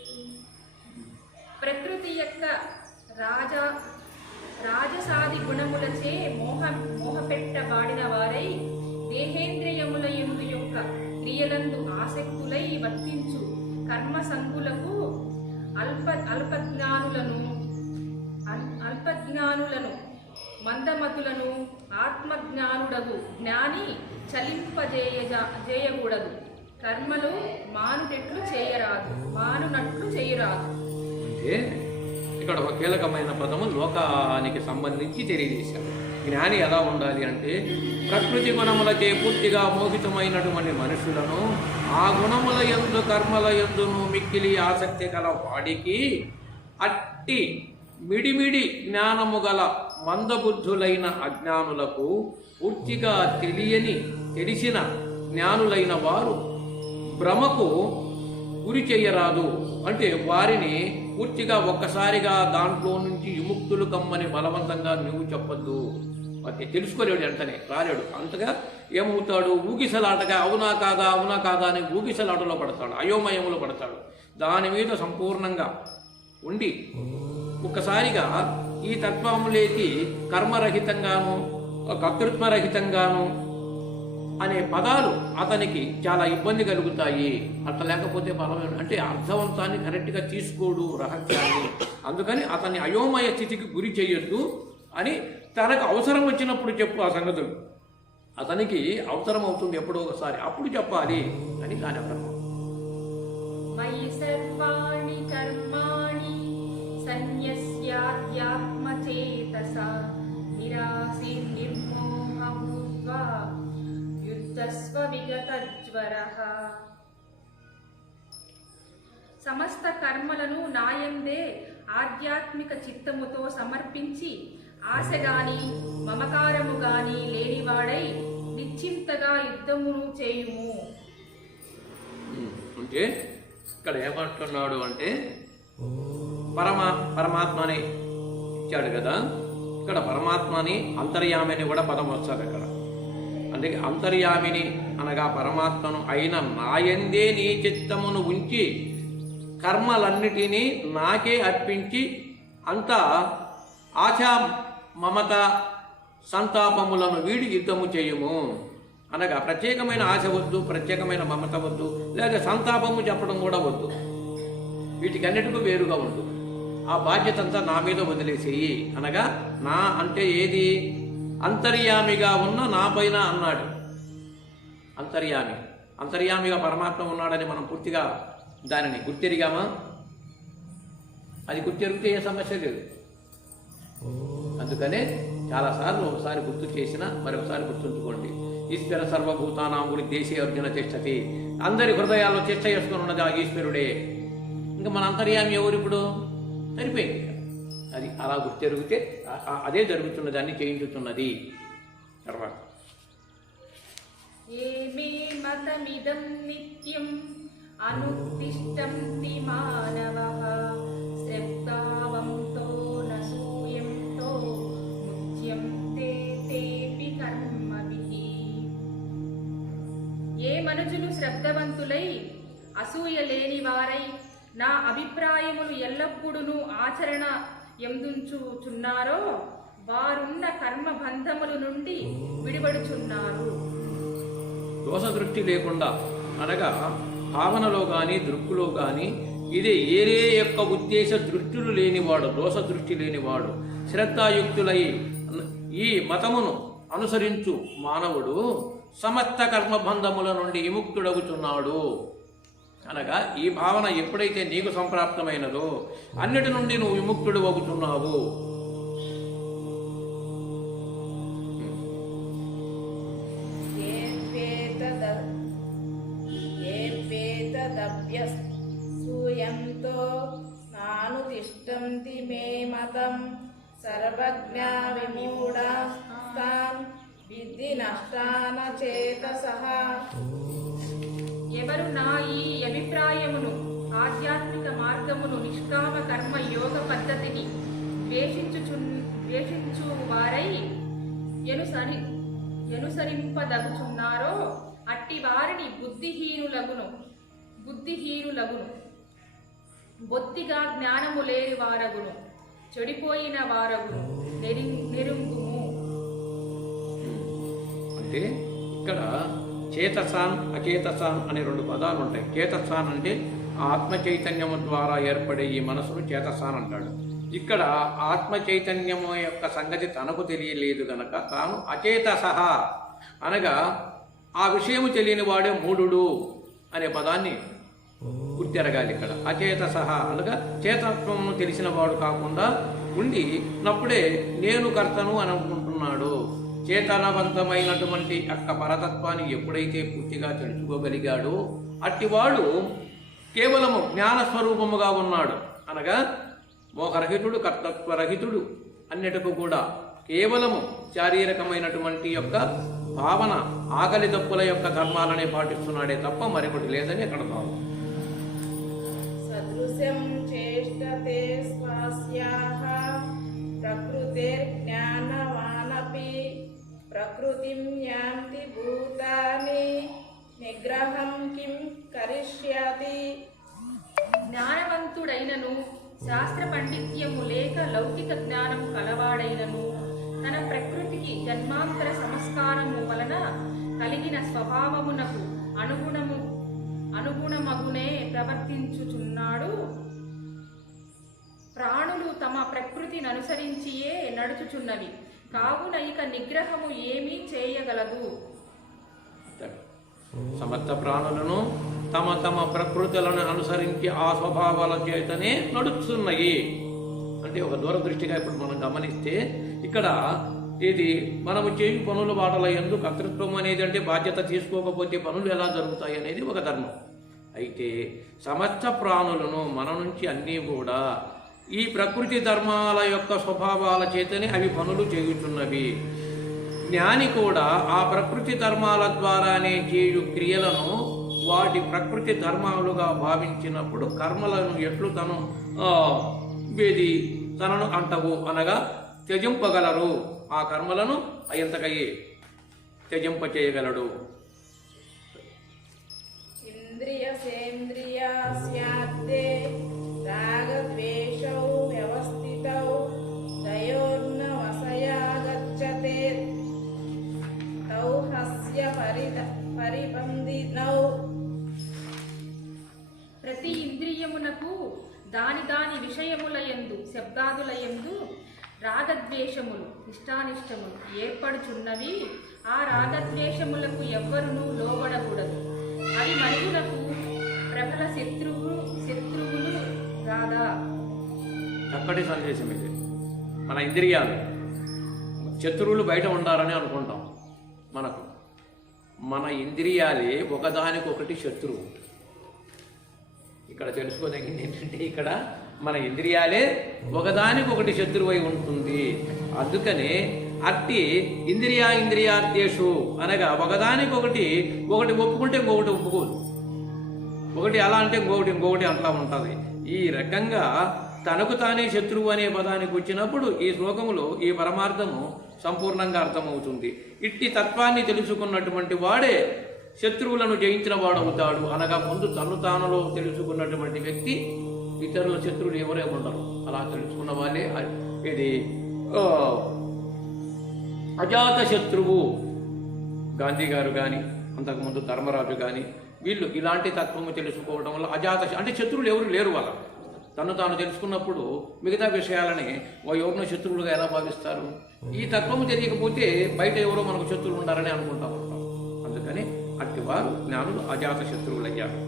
ప్రకృతి యొక్క రాజసాది గుణములచే మోహపెట్టబాడిన వారై దేహేంద్రియముల యందు యొక్క క్రియలందు ఆసక్తులై వర్తించు కర్మ సంగులకు అల్పజ్ఞానులను మందమతులను ఆత్మజ్ఞానుడగు జ్ఞాని చలింపజేయకూడదు. కర్మలు మానునట్లు చేయరాదు. అంటే ఇక్కడ ఒక కీలకమైన పదము లోకానికి సంబంధించి తెలియజేశారు. జ్ఞాని ఎలా ఉండాలి అంటే ప్రకృతి గుణములచే పూర్తిగా మోహితమైనటువంటి మనుషులను ఆ గుణముల యందు కర్మల యందును మిక్కిలి ఆసక్తి గల వాడికి అట్టి మిడిమిడి జ్ఞానము గల మందబుద్ధులైన అజ్ఞానులకు పూర్తిగా తెలిసిన జ్ఞానులైన వారు భ్రమకు గురి చేయరాదు. అంటే వారిని పూర్తిగా ఒక్కసారిగా దాంట్లో నుంచి విముక్తులు కమ్మని బలవంతంగా నువ్వు చెప్పద్దు. అది తెలుసుకోలేడు, వెంటనే రాలేడు. అంతగా ఏమవుతాడు? ఊగిసలాటగా అవునా కాదా అని ఊగిసలాటలో పడతాడు, అయోమయములో పడతాడు. దాని మీద సంపూర్ణంగా ఉండి ఒక్కసారిగా ఈ తత్వములేకి కర్మరహితంగాను కర్తృత్వరహితంగాను అనే పదాలు అతనికి చాలా ఇబ్బంది కలుగుతాయి. అట్లా లేకపోతే బలమైన అంటే అర్థవంతాన్ని కరెక్ట్గా తీసుకోడు రహస్యాన్ని. అందుకని అతన్ని అయోమయ స్థితికి గురి చేయొద్దు అని తనకు అవసరం వచ్చినప్పుడు చెప్పు ఆ సంగతులు. అతనికి అవసరం అవుతుంది ఎప్పుడో ఒకసారి, అప్పుడు చెప్పాలి అని దాని అర్థం. మయి సర్వాణి కర్మాణి సన్యస్యాధ్యాత్మచేతసా నిరాశీర్నిర్మోహభూత్వా యుద్ధస్వ విగతజ్వరః. సమస్త కర్మలను నాయందే ఆధ్యాత్మిక చిత్తముతో సమర్పించి ఆశగాని మమకారము గాని లేనివాడై నిశ్చింతగా యుద్ధమును చేయుము. అంటే ఇక్కడ ఏమంటున్నాడు అంటే పరమాత్మని ఇచ్చాడు కదా, ఇక్కడ పరమాత్మని అంతర్యామిని కూడా పదం వస్తుంది ఇక్కడ. అందుకే అంతర్యామిని అనగా పరమాత్మను అయిన నాయందే నీ చిత్తమును ఉంచి కర్మలన్నిటినీ నాకే అర్పించి అంతా ఆశా మమత సంతాపములను వీడి యుద్ధము చేయుము. అనగా ప్రత్యేకమైన ఆశ వద్దు, ప్రత్యేకమైన మమత వద్దు, లేదా సంతాపము చెప్పడం కూడా వద్దు. వీటికన్నిటికీ వేరుగా ఉండు. ఆ బాధ్యత అంతా నా మీద వదిలేసేయి. అనగా నా అంటే ఏది? అంతర్యామిగా ఉన్న నా పైన అన్నాడు. అంతర్యామిగా పరమాత్మ ఉన్నాడని మనం పూర్తిగా దానిని గుర్తెరిగామా? అది గుర్తెరిగితే ఏ సమస్య లేదు. అందుకనే చాలాసార్లు ఒకసారి గుర్తు చేసినా మరొకసారి గుర్తుంచుకోండి. ఈశ్వర సర్వభూతానాం గురి దేశీ అర్జున చేష్టతి. అందరి హృదయాల్లో చేష్ట చేసుకుని ఉన్నది ఆ ఈశ్వరుడే. ఇంకా మన అంతర్యామి ఎవరు? ఇప్పుడు సరిపోయింది. అది అలా గుర్తెరిగితే అదే జరుగుతున్నది, అన్ని చేయించుతున్నది. తర్వాత ఏమే మతమిదం నిత్యం అనుతిష్టంతి మానవః శ్రద్ధావంతో నసూయంతో ముచ్యంతే తేపి కర్మభిః. ఏ మనుజులు శ్రద్ధవంతులై అసూయ లేని వారై నా అభిప్రాయములు ఎల్లప్పుడూ ఆచరణ ఎందుచున్నారో వారున్న కర్మబంధముల నుండి విడిపడుచున్నారు. దోష దృష్టి లేకుండా అనగా భావనలో కానీ దృక్కులో కానీ ఇది ఏరే యొక్క ఉద్దేశ దృష్టిలు లేనివాడు, దోష దృష్టి లేనివాడు, శ్రద్ధాయుక్తులై ఈ మతమును అనుసరించు మానవుడు సమస్త కర్మబంధముల నుండి విముక్తుడగుచున్నాడు. అనగా ఈ భావన ఎప్పుడైతే నీకు సంప్రాప్తమైనదో అన్నిటి నుండి నువ్వు విముక్తుడు అవుతున్నావు. సూయంతో నాను తిష్టంతి మే మతం సర్వజ్ఞా విమూఢాస్తాన్ విద్ధి నష్టాన చేతసః. ఎవరు నా ఈ అభిప్రాయమును, ఆధ్యాత్మిక మార్గమును, నిష్కామ కర్మ యోగ పద్ధతిని ద్వేషించు వారై ఎనుసరింపదగుచున్నారో అట్టి వారిని బుద్ధిహీనులగును. బొత్తిగా జ్ఞానము లేని వారగును, చెడిపోయిన వారగును నెరుంగుము. అంటే ఇక్కడ చేతసాన్ అచేతసాన్ అనే రెండు పదాలు ఉంటాయి. చేతసాన్ అంటే ఆత్మ చైతన్యము ద్వారా ఏర్పడే ఈ మనసును చేతసాన్ అంటాడు. ఇక్కడ ఆత్మ చైతన్యము యొక్క సంగతి తనకు తెలియలేదు గనక తాను అచేతసః అనగా ఆ విషయము తెలియని వాడే మూఢుడు అనే పదాన్ని గుర్తెరగాలి. ఇక్కడ అచేతసః అనగా చేతత్వమును తెలిసిన వాడు కాకుండా ఉండి నప్పుడే నేను కర్తను అని అనుకుంటున్నాడు. చేతనవంతమైనటువంటి యొక్క పరతత్వాన్ని ఎప్పుడైతే పూర్తిగా తెలుసుకోగలిగాడో అట్టివాడు కేవలము జ్ఞానస్వరూపముగా ఉన్నాడు. అనగా మోహరహితుడు, కర్తత్వరహితుడు, అన్నిటికూ కూడా కేవలము శారీరకమైనటువంటి యొక్క భావన, ఆకలి దప్పుల యొక్క ధర్మాలనే పాటిస్తున్నాడే తప్ప మరొకటి లేదని అక్కడ భావం. సదృశం చేష్టతే స్వాస్యాః ప్రకృతిర్జ్ఞానవానపి ప్రకృతిం యాంతి భూతాని నిగ్రహం కిం కరిష్యతి. జ్ఞానవంతుడైనను శాస్త్ర పండిత్యము లేక లౌకిక జ్ఞానం కలవాడైనను తన ప్రకృతికి జన్మాంతర సంస్కారము వలన కలిగిన స్వభావమునకు అనుగుణమగునే ప్రవర్తించుచున్నాడు. ప్రాణులు తమ ప్రకృతిని అనుసరించియే నడుచుచున్నవి కావున ఇక నిగ్రహము ఏమీ చేయగలదు. సమస్త ప్రాణులను తమ తమ ప్రకృతులను అనుసరించి ఆ స్వభావాల చేతనే నడుస్తున్నాయి. అంటే ఒక దూరదృష్టిగా ఇప్పుడు మనం గమనిస్తే ఇక్కడ ఇది మనము చేయు పనుల వాటల యందు కర్తృత్వం అనేది అంటే బాధ్యత తీసుకోకపోతే పనులు ఎలా జరుగుతాయి అనేది ఒక ధర్మం. అయితే సమస్త ప్రాణులను మన నుంచి అన్నీ కూడా ఈ ప్రకృతి ధర్మాల యొక్క స్వభావాల చేతనే అవి పనులు చేయుచున్నవి. జ్ఞాని కూడా ఆ ప్రకృతి ధర్మాల ద్వారానే చేయు క్రియలను వాటి ప్రకృతి ధర్మాలుగా భావించినప్పుడు కర్మలను ఎట్లు తనను అంటవు అనగా త్యజింపగలరు. ఆ కర్మలను అయంతకయ్యే త్యజింపచేయగలడు. ఇంద్రియసేంద్రియాస్యాద్దే రాగద్వేషౌ వ్యవస్థితౌ దయోర్నవసయాగచ్చతే తౌ హస్య పరిబంధినౌ. ప్రతి ఇంద్రియమునకు దాని దాని విషయములయందు శబ్దాదులయందు రాగద్వేషములు ఇష్టానిష్టములు ఏర్పడుచున్నవి. ఆ రాగద్వేషములకు ఎవ్వరునూ లోబడకూడదు. అవి మనుషులకు ప్రబల శత్రువులు కాదా. చక్కటి సందేశం ఇది. మన ఇంద్రియాలు శత్రువులు బయట ఉండాలని అనుకుంటాం. మన ఇంద్రియాలే ఒకదానికొకటి శత్రువు. ఇక్కడ తెలుసుకోదగింది ఏంటంటే ఇక్కడ మన ఇంద్రియాలే ఒకదానికొకటి శత్రువై ఉంటుంది. అందుకనే అట్టి ఇంద్రియార్థేషు అనగా ఒకదానికొకటి ఒప్పుకుంటే ఇంకొకటి ఒప్పుకోదు, ఒకటి అలా అంటే ఇంకొకటి అట్లా ఉంటుంది. ఈ రకంగా తనకు తానే శత్రువు అనే పదానికి వచ్చినప్పుడు ఈ శ్లోకములో ఈ పరమార్థము సంపూర్ణంగా అర్థమవుతుంది. ఇట్టి తత్వాన్ని తెలుసుకున్నటువంటి వాడే శత్రువులను జయించిన వాడవుతాడు. అనగా ముందు తను తానులో తెలుసుకున్నటువంటి వ్యక్తి ఇతరుల శత్రువులు ఎవరే ఉండరు. అలా తెలుసుకున్న వాళ్ళే ఇది అజాత శత్రువు. గాంధీ గారు కానీ, అంతకుముందు ధర్మరాజు కానీ, వీళ్ళు ఇలాంటి తత్వము తెలుసుకోవడం వల్ల అంటే శత్రువులు ఎవరు లేరు వాళ్ళ. తను తాను తెలుసుకున్నప్పుడు మిగతా విషయాలని ఎవరినో శత్రువులుగా ఎలా భావిస్తారు? ఈ తత్వము తెలియకపోతే బయట ఎవరో మనకు శత్రువులు ఉండాలని అనుకుంటా ఉంటాం. అందుకని అట్టివారు జ్ఞానులు అజాత శత్రువులయ్యారు.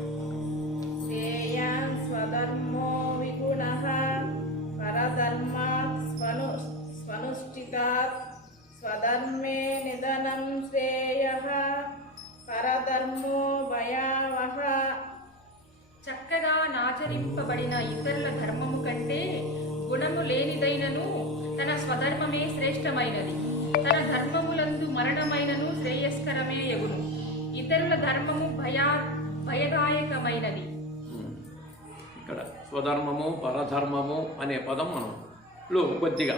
శ్రేయాన్ స్వధర్మో విగుణః పరధర్మాత్ స్వనుష్ఠితాత్ స్వధర్మే నిధనం శ్రేయః పరధర్మో భయావహ. చక్కగా నాచరింపబడిన ఇతరుల ధర్మము కంటే గుణము లేనిదైనను తన స్వధర్మమే శ్రేష్టమైనది. తన ధర్మములందు మరణమైనను శ్రేయస్కరమే యగును. ఇతరుల ధర్మము భయదాయకమైనది. ఇక్కడ స్వధర్మము పరధర్మము అనే పదం మనలో కొద్దిగా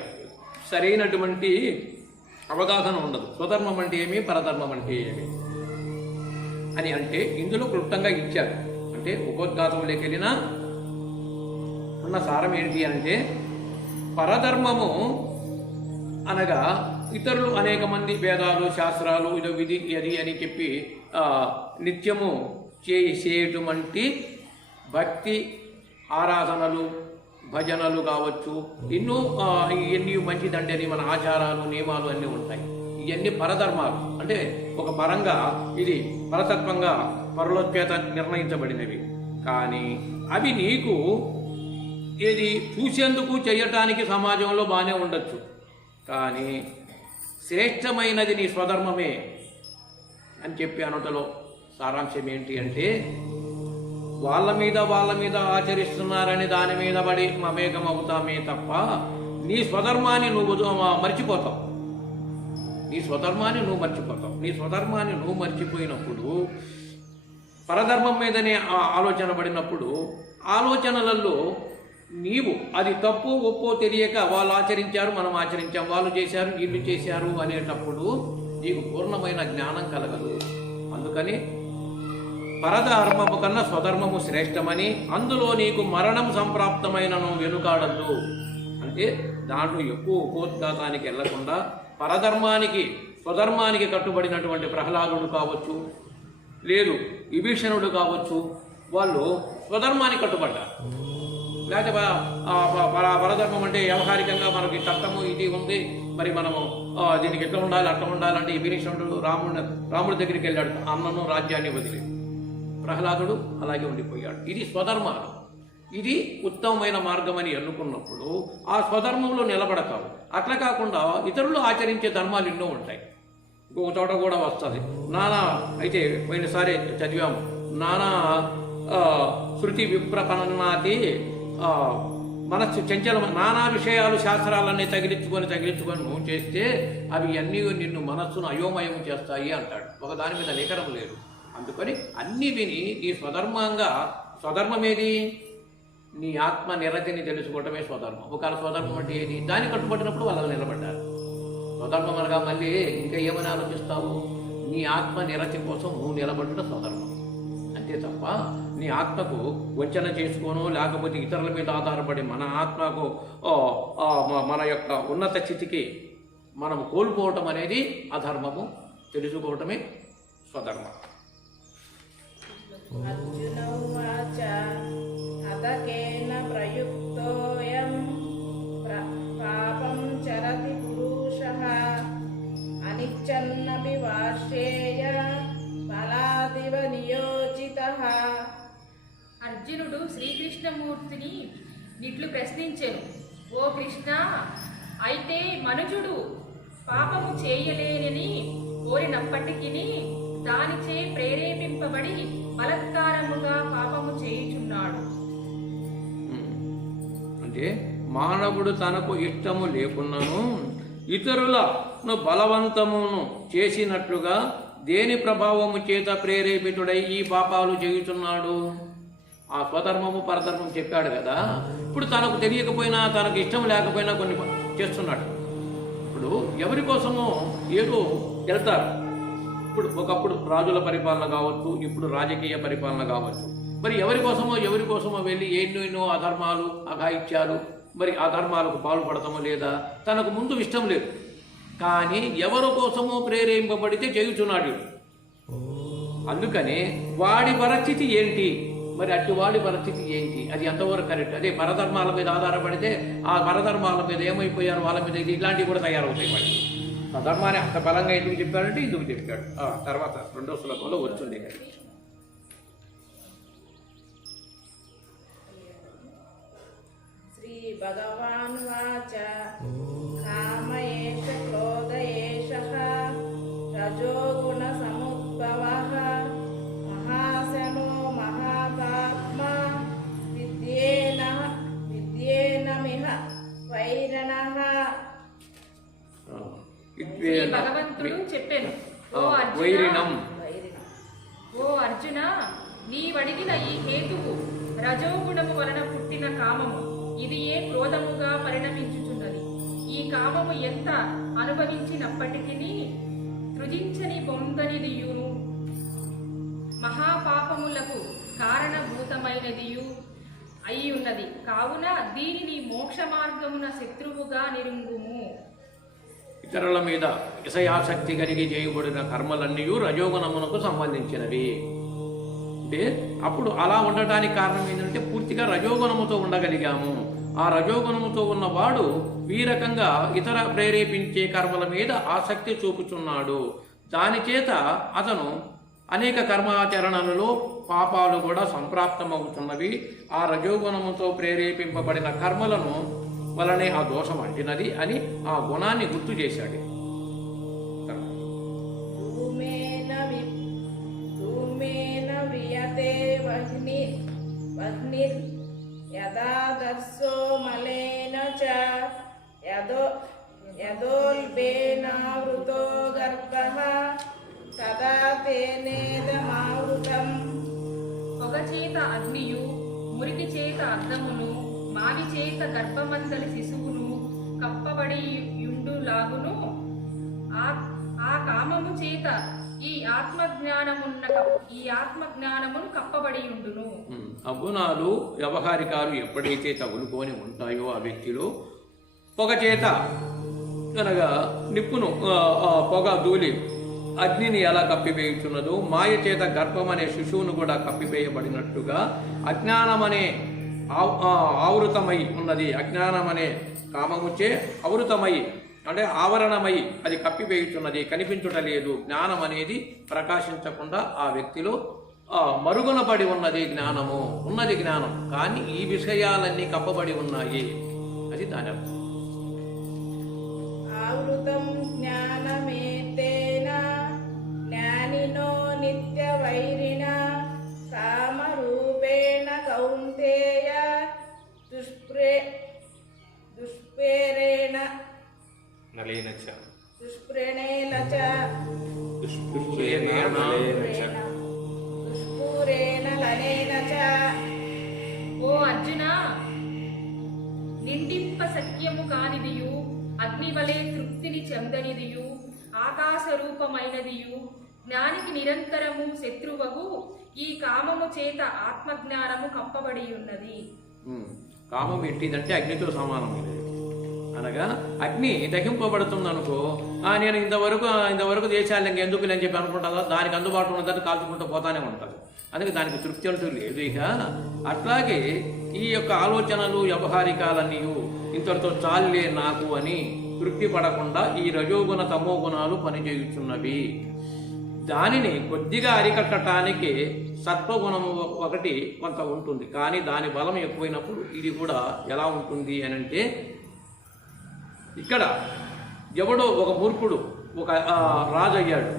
సరైనటువంటి అవగాహన ఉండదు. స్వధర్మం అంటే ఏమి, పరధర్మం అంటే ఏమి అని అంటే ఇందులో క్లుప్తంగా ఇచ్చారు. అంటే ఉపోద్ఘాతంలోకి వెళ్ళినా ఉన్న సారం ఏంటి అంటే, పరధర్మము అనగా ఇతరులు అనేక మంది వేదాలు శాస్త్రాలు ఇదో విధి అది అని చెప్పి నిత్యము చేసేటువంటి భక్తి ఆరాధనలు భజనలు కావచ్చు, ఎన్ని మంచిదండి మన ఆచారాలు నియమాలు అన్నీ ఉంటాయి. ఇవన్నీ పరధర్మాలు. అంటే ఒక పరంగా ఇది పరతత్వంగా పరలోక్యత నిర్ణయించబడినవి. కానీ అవి నీకు ఏది చూసేందుకు చేయటానికి సమాజంలో బాగానే ఉండొచ్చు. కానీ శ్రేష్టమైనది నీ స్వధర్మమే అని చెప్పి అనుటలో సారాంశం ఏంటి అంటే, వాళ్ళ మీద ఆచరిస్తున్నారని దాని మీద పడి మమేకం అవుతామే తప్ప నీ స్వధర్మాన్ని నువ్వు మర్చిపోతావు. నీ స్వధర్మాన్ని నువ్వు మర్చిపోయినప్పుడు, పరధర్మం మీదనే ఆలోచన పడినప్పుడు, ఆలోచనలలో నీవు అది తప్పు ఒప్పో తెలియక వాళ్ళు ఆచరించారు మనం ఆచరించాం, వాళ్ళు చేశారు వీళ్ళు చేశారు అనేటప్పుడు నీకు పూర్ణమైన జ్ఞానం కలగదు. అందుకని పరధర్మము కన్నా స్వధర్మము శ్రేష్టమని, అందులో నీకు మరణం సంప్రాప్తమైనను వెనుకాడద్దు అంటే దాంట్లో ఎక్కువ ఉపోద్ఘాతానికి వెళ్లకుండా పరధర్మానికి స్వధర్మానికి కట్టుబడినటువంటి ప్రహ్లాదుడు కావచ్చు, లేదు విభీషణుడు కావచ్చు, వాళ్ళు స్వధర్మానికి కట్టుబడ్డారు. లేకపోతే పరధర్మం అంటే వ్యవహారికంగా మనకి చట్టము ఇది ఉంది, మరి మనము దీనికి ఎట్లా ఉండాలి అట్లా ఉండాలంటే విభీషణుడు రాముడి దగ్గరికి వెళ్ళాడు, అన్నను రాజ్యాన్ని వదిలి. ప్రహ్లాదుడు అలాగే ఉండిపోయాడు. ఇది స్వధర్మాలు. ఇది ఉత్తమమైన మార్గం అని ఎన్నుకున్నప్పుడు ఆ స్వధర్మంలో నిలబడతావు. అట్లా కాకుండా ఇతరులు ఆచరించే ధర్మాలు ఎన్నో ఉంటాయి. ఇంకొక చోట కూడా వస్తుంది. నానా అయితే పోయినసారి చదివాము, నానా శృతి విప్రపన్నాతి మనస్సు చంచలం, నానా విషయాలు శాస్త్రాలన్నీ తగిలించుకొని నువ్వు చేస్తే అవి అన్నీ నిన్ను మనస్సును అయోమయం చేస్తాయి అంటాడు. ఒక దాని మీద నికరం లేదు. అందుకని అన్నీ విని ఈ స్వధర్మం ఏది? నీ ఆత్మ నిరతిని తెలుసుకోవటమే స్వధర్మం. ఒకవేళ స్వధర్మం అంటే ఏది? దాన్ని కట్టుబడినప్పుడు వాళ్ళు నిలబడ్డారు. స్వధర్మం అనగా మళ్ళీ ఇంకా ఏమని ఆలోచిస్తావు? నీ ఆత్మ నిరతి కోసం నువ్వు నిలబడటం స్వధర్మం అంతే తప్ప నీ ఆత్మకు వంచన చేసుకోను, లేకపోతే ఇతరుల మీద ఆధారపడి మన ఆత్మకు మన యొక్క ఉన్నత స్థితికి మనం కోల్పోవటం అనేది అధర్మము. తెలుసుకోవటమే స్వధర్మం. అర్జునౌవాచ హతకేన ప్రయుక్తోయం పాపం చరతి పురుషః అనిచ్చన్నపి వార్షేయ బలాదివ నియోజితః. అర్జునుడు శ్రీకృష్ణమూర్తిని నిట్లు ప్రశ్నించెను, ఓ కృష్ణ, అయితే మనుజుడు పాపము చేయలేనని కోరినప్పటికీ దానిచే ప్రేరేపింపబడి బలత్కారముగా పాపము చేయుచున్నాడు. అంటే మానవుడు తనకు ఇష్టము లేకున్నాను ఇతరులను బలవంతమును చేసినట్లుగా దేని ప్రభావము చేత ప్రేరేపితుడై ఈ పాపాలు చేయుచున్నాడు? ఆ స్వధర్మము పరధర్మం చెప్పాడు కదా. ఇప్పుడు తనకు తెలియకపోయినా తనకు ఇష్టం లేకపోయినా కొన్ని చేస్తున్నాడు. ఇప్పుడు ఎవరి కోసమో ఏదో వెళ్తారు. ఇప్పుడు ఒకప్పుడు రాజుల పరిపాలన కావచ్చు, ఇప్పుడు రాజకీయ పరిపాలన కావచ్చు. మరి ఎవరి కోసమో వెళ్ళి ఎన్నో అధర్మాలు అఘాయిత్యాలు, మరి ఆ ధర్మాలకు పాల్పడతామో లేదా తనకు ముందు ఇష్టం లేదు, కానీ ఎవరి కోసమో ప్రేరేపింపబడితే చేయుచున్నాడు. అందుకని వాడి పరిస్థితి ఏంటి, మరి అట్టి వాడి పరిస్థితి ఏంటి, అది ఎంతవరకు కరెక్ట్? అదే పరధర్మాల మీద ఆధారపడితే ఆ పరధర్మాల మీద ఏమైపోయారు వాళ్ళ మీద ఇది ఇలాంటివి కూడా తయారవుతాయి. వాడి ఆ ధర్మాన్ని అంత బలంగా ఎందుకు చెప్పాడంటే ఇందుకు చెప్పాడు. తర్వాత 2వ శ్లోకంలో వచ్చింది. శ్రీ భగవాన్ వాచ కామయేష క్రోధయేషః రజోగుణ సముద్భవః మహాశనో మహాపాప్మా విద్యేనమిహ వైరణః. శ్రీ భగవంతుడు చెప్పాను, ఓ వైరిణం, ఓ అర్జున, నీవడిగిన ఈ హేతువు రజోగుణము వలన పుట్టిన కామము, ఇది ఏ క్రోధముగా పరిణమించుచున్నది. ఈ కామము ఎంత అనుభవించినప్పటికీ సృజించని పొందనిదియును మహాపాపములకు కారణభూతమైనదియు అయి ఉన్నది. కావున దీనిని మోక్ష మార్గమున శత్రువుగా నిరుంగుము. ఇతరుల మీద విషయాసక్తి కలిగి చేయబడిన కర్మలన్నీ రజోగుణమునకు సంబంధించినవి. అంటే అప్పుడు అలా ఉండటానికి కారణం ఏంటంటే పూర్తిగా రజోగుణముతో ఉండగలిగాము. ఆ రజోగుణముతో ఉన్నవాడు ఈ రకంగా ఇతర ప్రేరేపించే కర్మల మీద ఆసక్తి చూపుచున్నాడు. దాని చేత అతను అనేక కర్మాచరణలలో పాపాలు కూడా సంప్రాప్తమవుతున్నవి. ఆ రజోగుణముతో ప్రేరేపింపబడిన కర్మలను వలనే ఆ దోషం అంటినది అని ఆ గుణాన్ని గుర్తు చేశాడు. ధూమేన వ్రియతే వహ్నిర్ యదా దర్శో మలేన చ యదోల్బేనావృతో గర్భః తదా తేనేదమావృతం. పొగ చేత అగ్నియు, మురికి చేత అద్దమును, మావి చేత గర్భమందలి శిశువును కప్పబడి యుండులాగును ఆ కామము చేత ఈ ఆత్మజ్ఞానమును కప్పబడి ఉండును. అగుణాలు వ్యవహారికాలు ఎప్పుడైతే తగులుకొని ఉంటాయో ఆ వ్యక్తిలో పొగ చేత అనగా నిప్పును పొగ దూలి అగ్నిని ఎలా కప్పివేయుచున్నదో, మాయ చేత గర్భం అనే శిశువును కూడా కప్పివేయబడినట్టుగా అజ్ఞానమనే ఆవృతమై ఉన్నది. అజ్ఞానం అనే కామముచే ఆవృతమై అంటే ఆవరణమై అది కప్పివేయుచున్నది, కనిపించుటలేదు. జ్ఞానం అనేది ప్రకాశించకుండా ఆ వ్యక్తిలో మరుగున పడి ఉన్నది. జ్ఞానము ఉన్నది, జ్ఞానం కానీ ఈ విషయాలన్నీ కప్పబడి ఉన్నాయి. అది దాని అర్థం. ఆవృతం జ్ఞానమేతేన జ్ఞానినో నిత్య వైరిణ కామరూపేణ కౌంతేయ దుష్ప్రేరేణ దుష్ప్రేణేన చ దుష్పూరేణ లనేన చ. ఓ అర్జున, నిండింప సఖ్యము కానిదియు, అగ్నివలే తృప్తిని చెందనిదియు, ఆకాశ రూపమైనదియు, జ్ఞానికి నిరంతరము శత్రువగు ఈ కామము చేత ఆత్మజ్ఞానము కప్పబడి ఉన్నది. కామం ఎట్టిదంటే అగ్నితో సమానమైనది. అనగా అగ్ని దహింపబడుతుంది అనుకో, నేను ఇంతవరకు దేశాలు ఇంకెందుకు అని చెప్పి అనుకుంటుందా, దానికి అందుబాటులో ఉన్నదాన్ని కాల్చుకుంటూ పోతానే ఉంటుంది. అందుకే దానికి తృప్తి అంటూ లేదు. ఇక అట్లాగే ఈ యొక్క ఆలోచనలు వ్యవహారికాలన్నీ ఇంతటితో చాలే నాకు అని తృప్తి పడకుండా ఈ రజోగుణ తమో గుణాలు పనిచేయుచున్నవి. దానిని కొద్దిగా అరికట్టడానికి సత్వగుణము ఒకటి కొంత ఉంటుంది. కానీ దాని బలం ఎక్కువైనప్పుడు ఇది కూడా ఎలా ఉంటుంది అని అంటే, ఇక్కడ ఎవడో ఒక మూర్ఖుడు ఒక రాజు అయ్యాడు.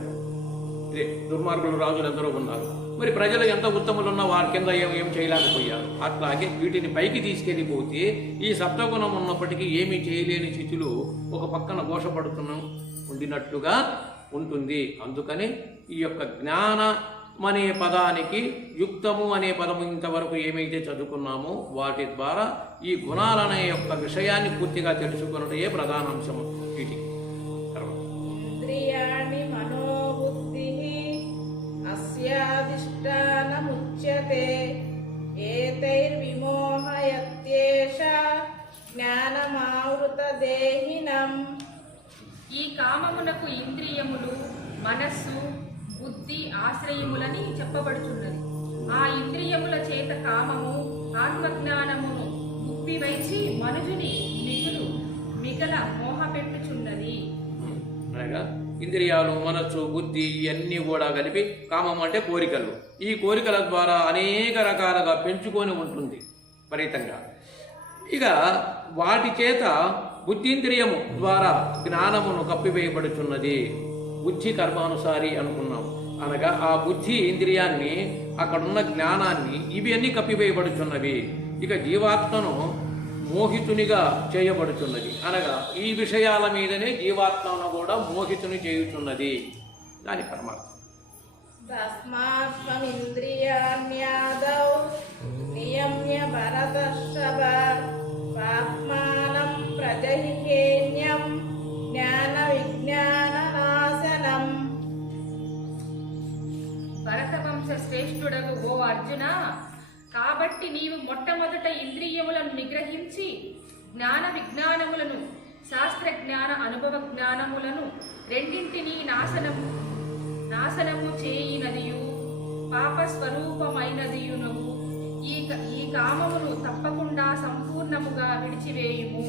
ఇదే దుర్మార్గులు రాజులు ఎందరో ఉన్నారు. మరి ప్రజలు ఎంత ఉత్తములున్నా వారి కింద ఏం చేయలేకపోయారు. అట్లాగే వీటిని పైకి తీసుకెళ్ళిపోతే ఈ సప్తగుణం ఉన్నప్పటికీ ఏమీ చేయలేని స్థితిలో ఒక పక్కన ఘోషపడుతున్న ఉండినట్టుగా ఉంటుంది. అందుకని ఈ యొక్క జ్ఞానం అనే పదానికి యుక్తము అనే పదము ఇంతవరకు ఏమైతే చదువుకున్నామో వాటి ద్వారా ఈ గుణాలనే యొక్క విషయాన్ని పూర్తిగా తెలుసుకున్నదే ప్రధాన అంశము. వీటికి ఇంద్రియాణి మనోబుద్ధి అస్యాధిష్టానముచ్యతే ఏతైర్విమోహయత్యేష జ్ఞానమావృత దేహినం. ఈ కామమునకు ఇంద్రియములు, మనస్సు, బుద్ధి ఆశ్రయములని చెప్పబడుచున్నది. ఆ ఇంద్రియముల చేత కామము ఆత్మజ్ఞానమును గుప్పివైచి మనుజుని మిగల మోహపెట్టుచున్నది. అనగా ఇంద్రియాలు, మనస్సు, బుద్ధి ఇవన్నీ కూడా కలిపి కామం అంటే కోరికలు. ఈ కోరికల ద్వారా అనేక రకాలుగా పెంచుకొని ఉంటుంది విపరీతంగా. ఇక వాటి చేత బుద్ధీంద్రియము ద్వారా జ్ఞానమును కప్పివేయబడుచున్నది. బుద్ధి కర్మానుసారి అనుకున్నాం. అనగా ఆ బుద్ధి ఇంద్రియాన్ని, అక్కడున్న జ్ఞానాన్ని ఇవి అన్నీ కప్పివేయబడుచున్నవి. ఇక జీవాత్మను మోహితునిగా చేయబడుతున్నది. అనగా ఈ విషయాల మీదనే జీవాత్మను కూడా మోహితుని చేయుచున్నది. దాని పరమార్థం. తస్మాత్మనింద్రియాణ్యాదౌ నియమ్య భరతర్షభ పాప్మానం ప్రజహిహేన్యం జ్ఞాన విజ్ఞాన నాశనం. భరతవంశ శ్రేష్ఠుడగు ఓ అర్జున, కాబట్టి నీవు మొట్టమొదట ఇంద్రియములను నిగ్రహించి జ్ఞాన విజ్ఞానములను, శాస్త్ర జ్ఞాన అనుభవ జ్ఞానములను రెండింటినీ నాశనము చేయినదియు పాపస్వరూపమైనదియునగు ఈ కామమును తప్పకుండా సంపూర్ణముగా విడిచివేయుము.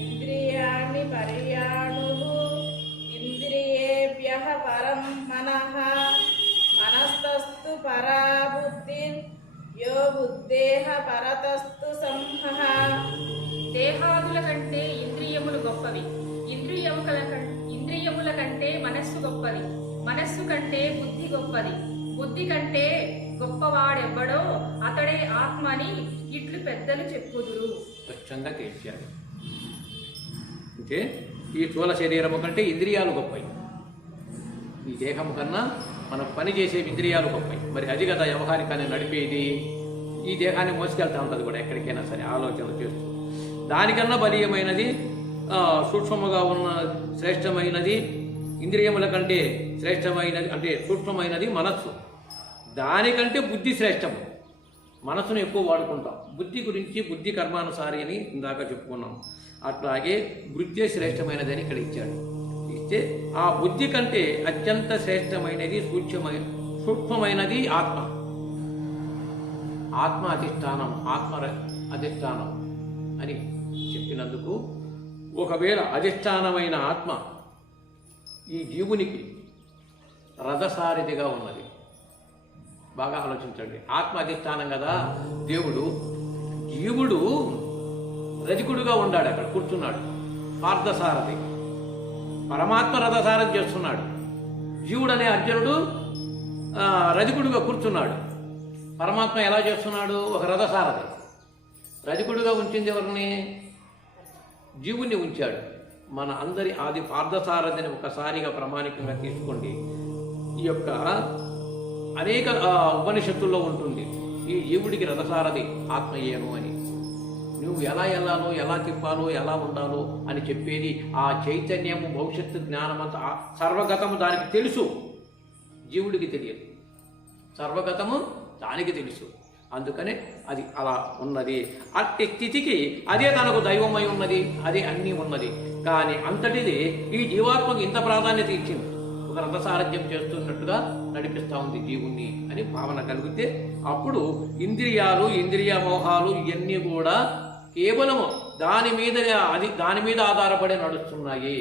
ఇంద్రియాణి పర్యాణుః ఇంద్రియేభ్యః పరం మనః మనస్తస్తు పరా బుద్ధిర్ యో బుద్ధేః పరతస్తు సంహః. దేహాదుల కంటే ఇంద్రియములు గొప్పవి, ఇంద్రియముల కంటే మనస్సు గొప్పది, మనస్సు కంటే బుద్ధి గొప్పది, బుద్ధి కంటే గొప్పవాడెవ్వడో అతడే ఆత్మ అని ఇట్లు పెద్దలు చెప్పుదురు. స్పష్టంగా తేల్చారు. అంటే ఈ స్థూల శరీరము కంటే ఇంద్రియాలు గొప్పవి. ఈ దేహము కన్నా మనం పని చేసే ఇంద్రియాలు గొప్పవి. మరి అది కదా వ్యవహారికాన్ని నడిపేది. ఈ దేహాన్ని మోసుకెళ్తా ఉంటుంది కూడా ఎక్కడికైనా సరే ఆలోచనలు చేస్తూ. దానికన్నా బలీయమైనది, సూక్ష్మముగా ఉన్న శ్రేష్టమైనది, ఇంద్రియముల కంటే శ్రేష్టమైనది అంటే సూక్ష్మమైనది మనస్సు. దానికంటే బుద్ధి శ్రేష్టము. మనస్సును ఎక్కువ వాడుకుంటాం. బుద్ధి గురించి బుద్ధి కర్మానుసారి అని ఇందాక చెప్పుకున్నాం. అట్లాగే బుద్ధి శ్రేష్టమైనది అని ఇక్కడ ఇచ్చాడు. ఇస్తే ఆ బుద్ధి కంటే అత్యంత శ్రేష్టమైనది సూక్ష్మమైనది ఆత్మ. ఆత్మ అధిష్టానం, ఆత్మ అధిష్టానం అని చెప్పినందుకు, ఒకవేళ అధిష్టానమైన ఆత్మ ఈ జీవునికి రథసారథిగా ఉన్నది. బాగా ఆలోచించండి. ఆత్మ అధిష్టానం కదా దేవుడు. జీవుడు రజకుడుగా ఉన్నాడు, అక్కడ కూర్చున్నాడు పార్థసారథి. పరమాత్మ రథసారథి చేస్తున్నాడు. జీవుడు అనే అర్జునుడు రజకుడుగా కూర్చున్నాడు. పరమాత్మ ఎలా చేస్తున్నాడు? ఒక రథసారథి. రజకుడుగా ఉంచింది ఎవరిని? జీవుణ్ణి ఉంచాడు. మన అందరి ఆది పార్థసారథిని ఒకసారిగా ప్రామాణికంగా తీసుకోండి. ఈ యొక్క అనేక ఉపనిషత్తుల్లో ఉంటుంది ఈ జీవుడికి రథసారథి ఆత్మయ్యేను అని. నువ్వు ఎలా వెళ్ళాలో, ఎలా తిప్పాలో, ఎలా ఉండాలో అని చెప్పేది ఆ చైతన్యము, భవిష్యత్తు జ్ఞానమంతా సర్వగతము దానికి తెలుసు. జీవుడికి తెలియదు. సర్వగతము దానికి తెలుసు. అందుకనే అది అలా ఉన్నది. అట్టి స్థితికి అదే తనకు దైవమై ఉన్నది, అదే అన్నీ ఉన్నది. కానీ అంతటిది ఈ జీవాత్మకు ఇంత ప్రాధాన్యత ఇచ్చింది. ఒక రథసారథ్యం చేస్తున్నట్టుగా నడిపిస్తూ ఉంది జీవుణ్ణి అని భావన కలిగితే అప్పుడు ఇంద్రియాలు, ఇంద్రియ మోహాలు ఇవన్నీ కూడా కేవలము దాని మీద ఆధారపడి నడుస్తున్నాయి.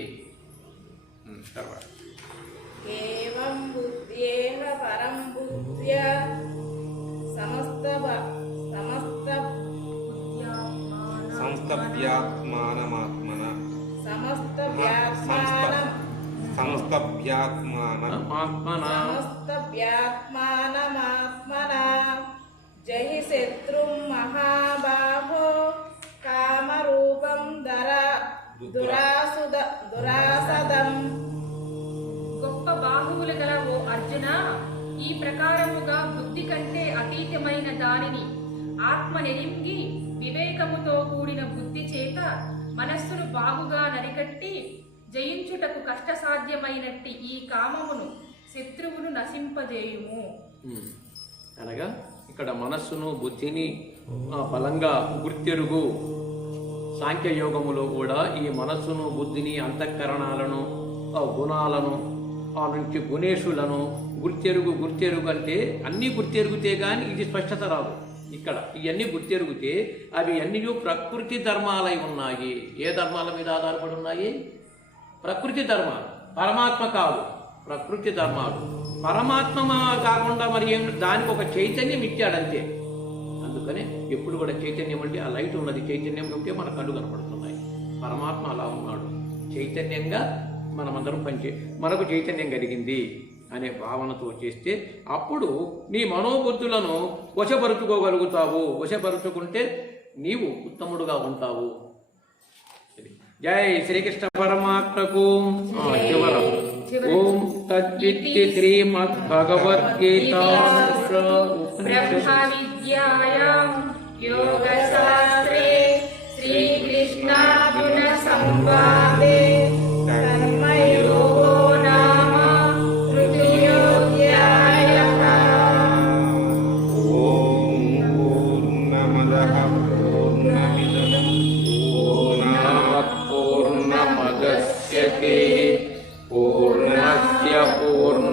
తర్వాత ఏవం బుద్ధ్యేహ పరం బుద్ధ్యా సమస్తవ్యాత్మానమాత్మనా జహి శత్రుం మహాబాహో కామరూపం దురాసదం. గొప్ప బాహువులు గల ఓ అర్జున, ఈ ప్రకారముగా బుద్ధి కంటే అతీతమైన దానిని ఆత్మ నెరింగి వివేకముతో కూడిన బుద్ధి చేత మనస్సును బాగుగా నరికట్టి జయించుటకు కష్టసాధ్యమైనట్టి ఈ కామమును శత్రువును నశింపజేయుము. అనగా ఇక్కడ మనస్సును, బుద్ధిని బలంగా గుర్తెరుగు. సాంఖ్యయోగములో కూడా ఈ మనస్సును, బుద్ధిని, అంతఃకరణాలను, గుణాలను, ఆ నుంచి గుణేశులను గుర్తెరుగు అంటే అన్నీ గుర్తెరుగుతే కానీ ఇది స్పష్టత రాదు. ఇక్కడ ఇవన్నీ గుర్తెరుగుతే అవి అన్నీ ప్రకృతి ధర్మాలై ఉన్నాయి. ఏ ధర్మాల మీద ఆధారపడి ఉన్నాయి? ప్రకృతి ధర్మాలు. పరమాత్మ కాదు, ప్రకృతి ధర్మాలు. పరమాత్మ కాకుండా మరి ఏం, దానికి ఒక చైతన్యం ఇచ్చాడంతే. అందుకనే ఎప్పుడు కూడా చైతన్యం అంటే ఆ లైట్ ఉన్నది, చైతన్యం ఉంటే మన కళ్ళు కనపడుతున్నాయి. పరమాత్మ అలా ఉన్నాడు, చైతన్యంగా మనమందరం మనకు చైతన్యం కలిగింది అనే భావనతో చేస్తే అప్పుడు నీ మనోబుద్ధులను వశపరుచుకోగలుగుతావు. వశపరుచుకుంటే నీవు ఉత్తముడుగా ఉంటావు. జై శ్రీకృష్ణ పరమాత్మకు. ఓం తద్విత్తి శ్రీమద్భగవద్గీత బ్రహ్మ విద్యాయాం యోగశాస్త్రే శ్రీకృష్ణార్జున సంవాదే కర్మయోగో నామ తృతీయోధ్యాయః. ఓం పూర్ణమదః పూర్ణమిదం పూర్ణమదస్యతే పూర్ణస్య పూర్ణ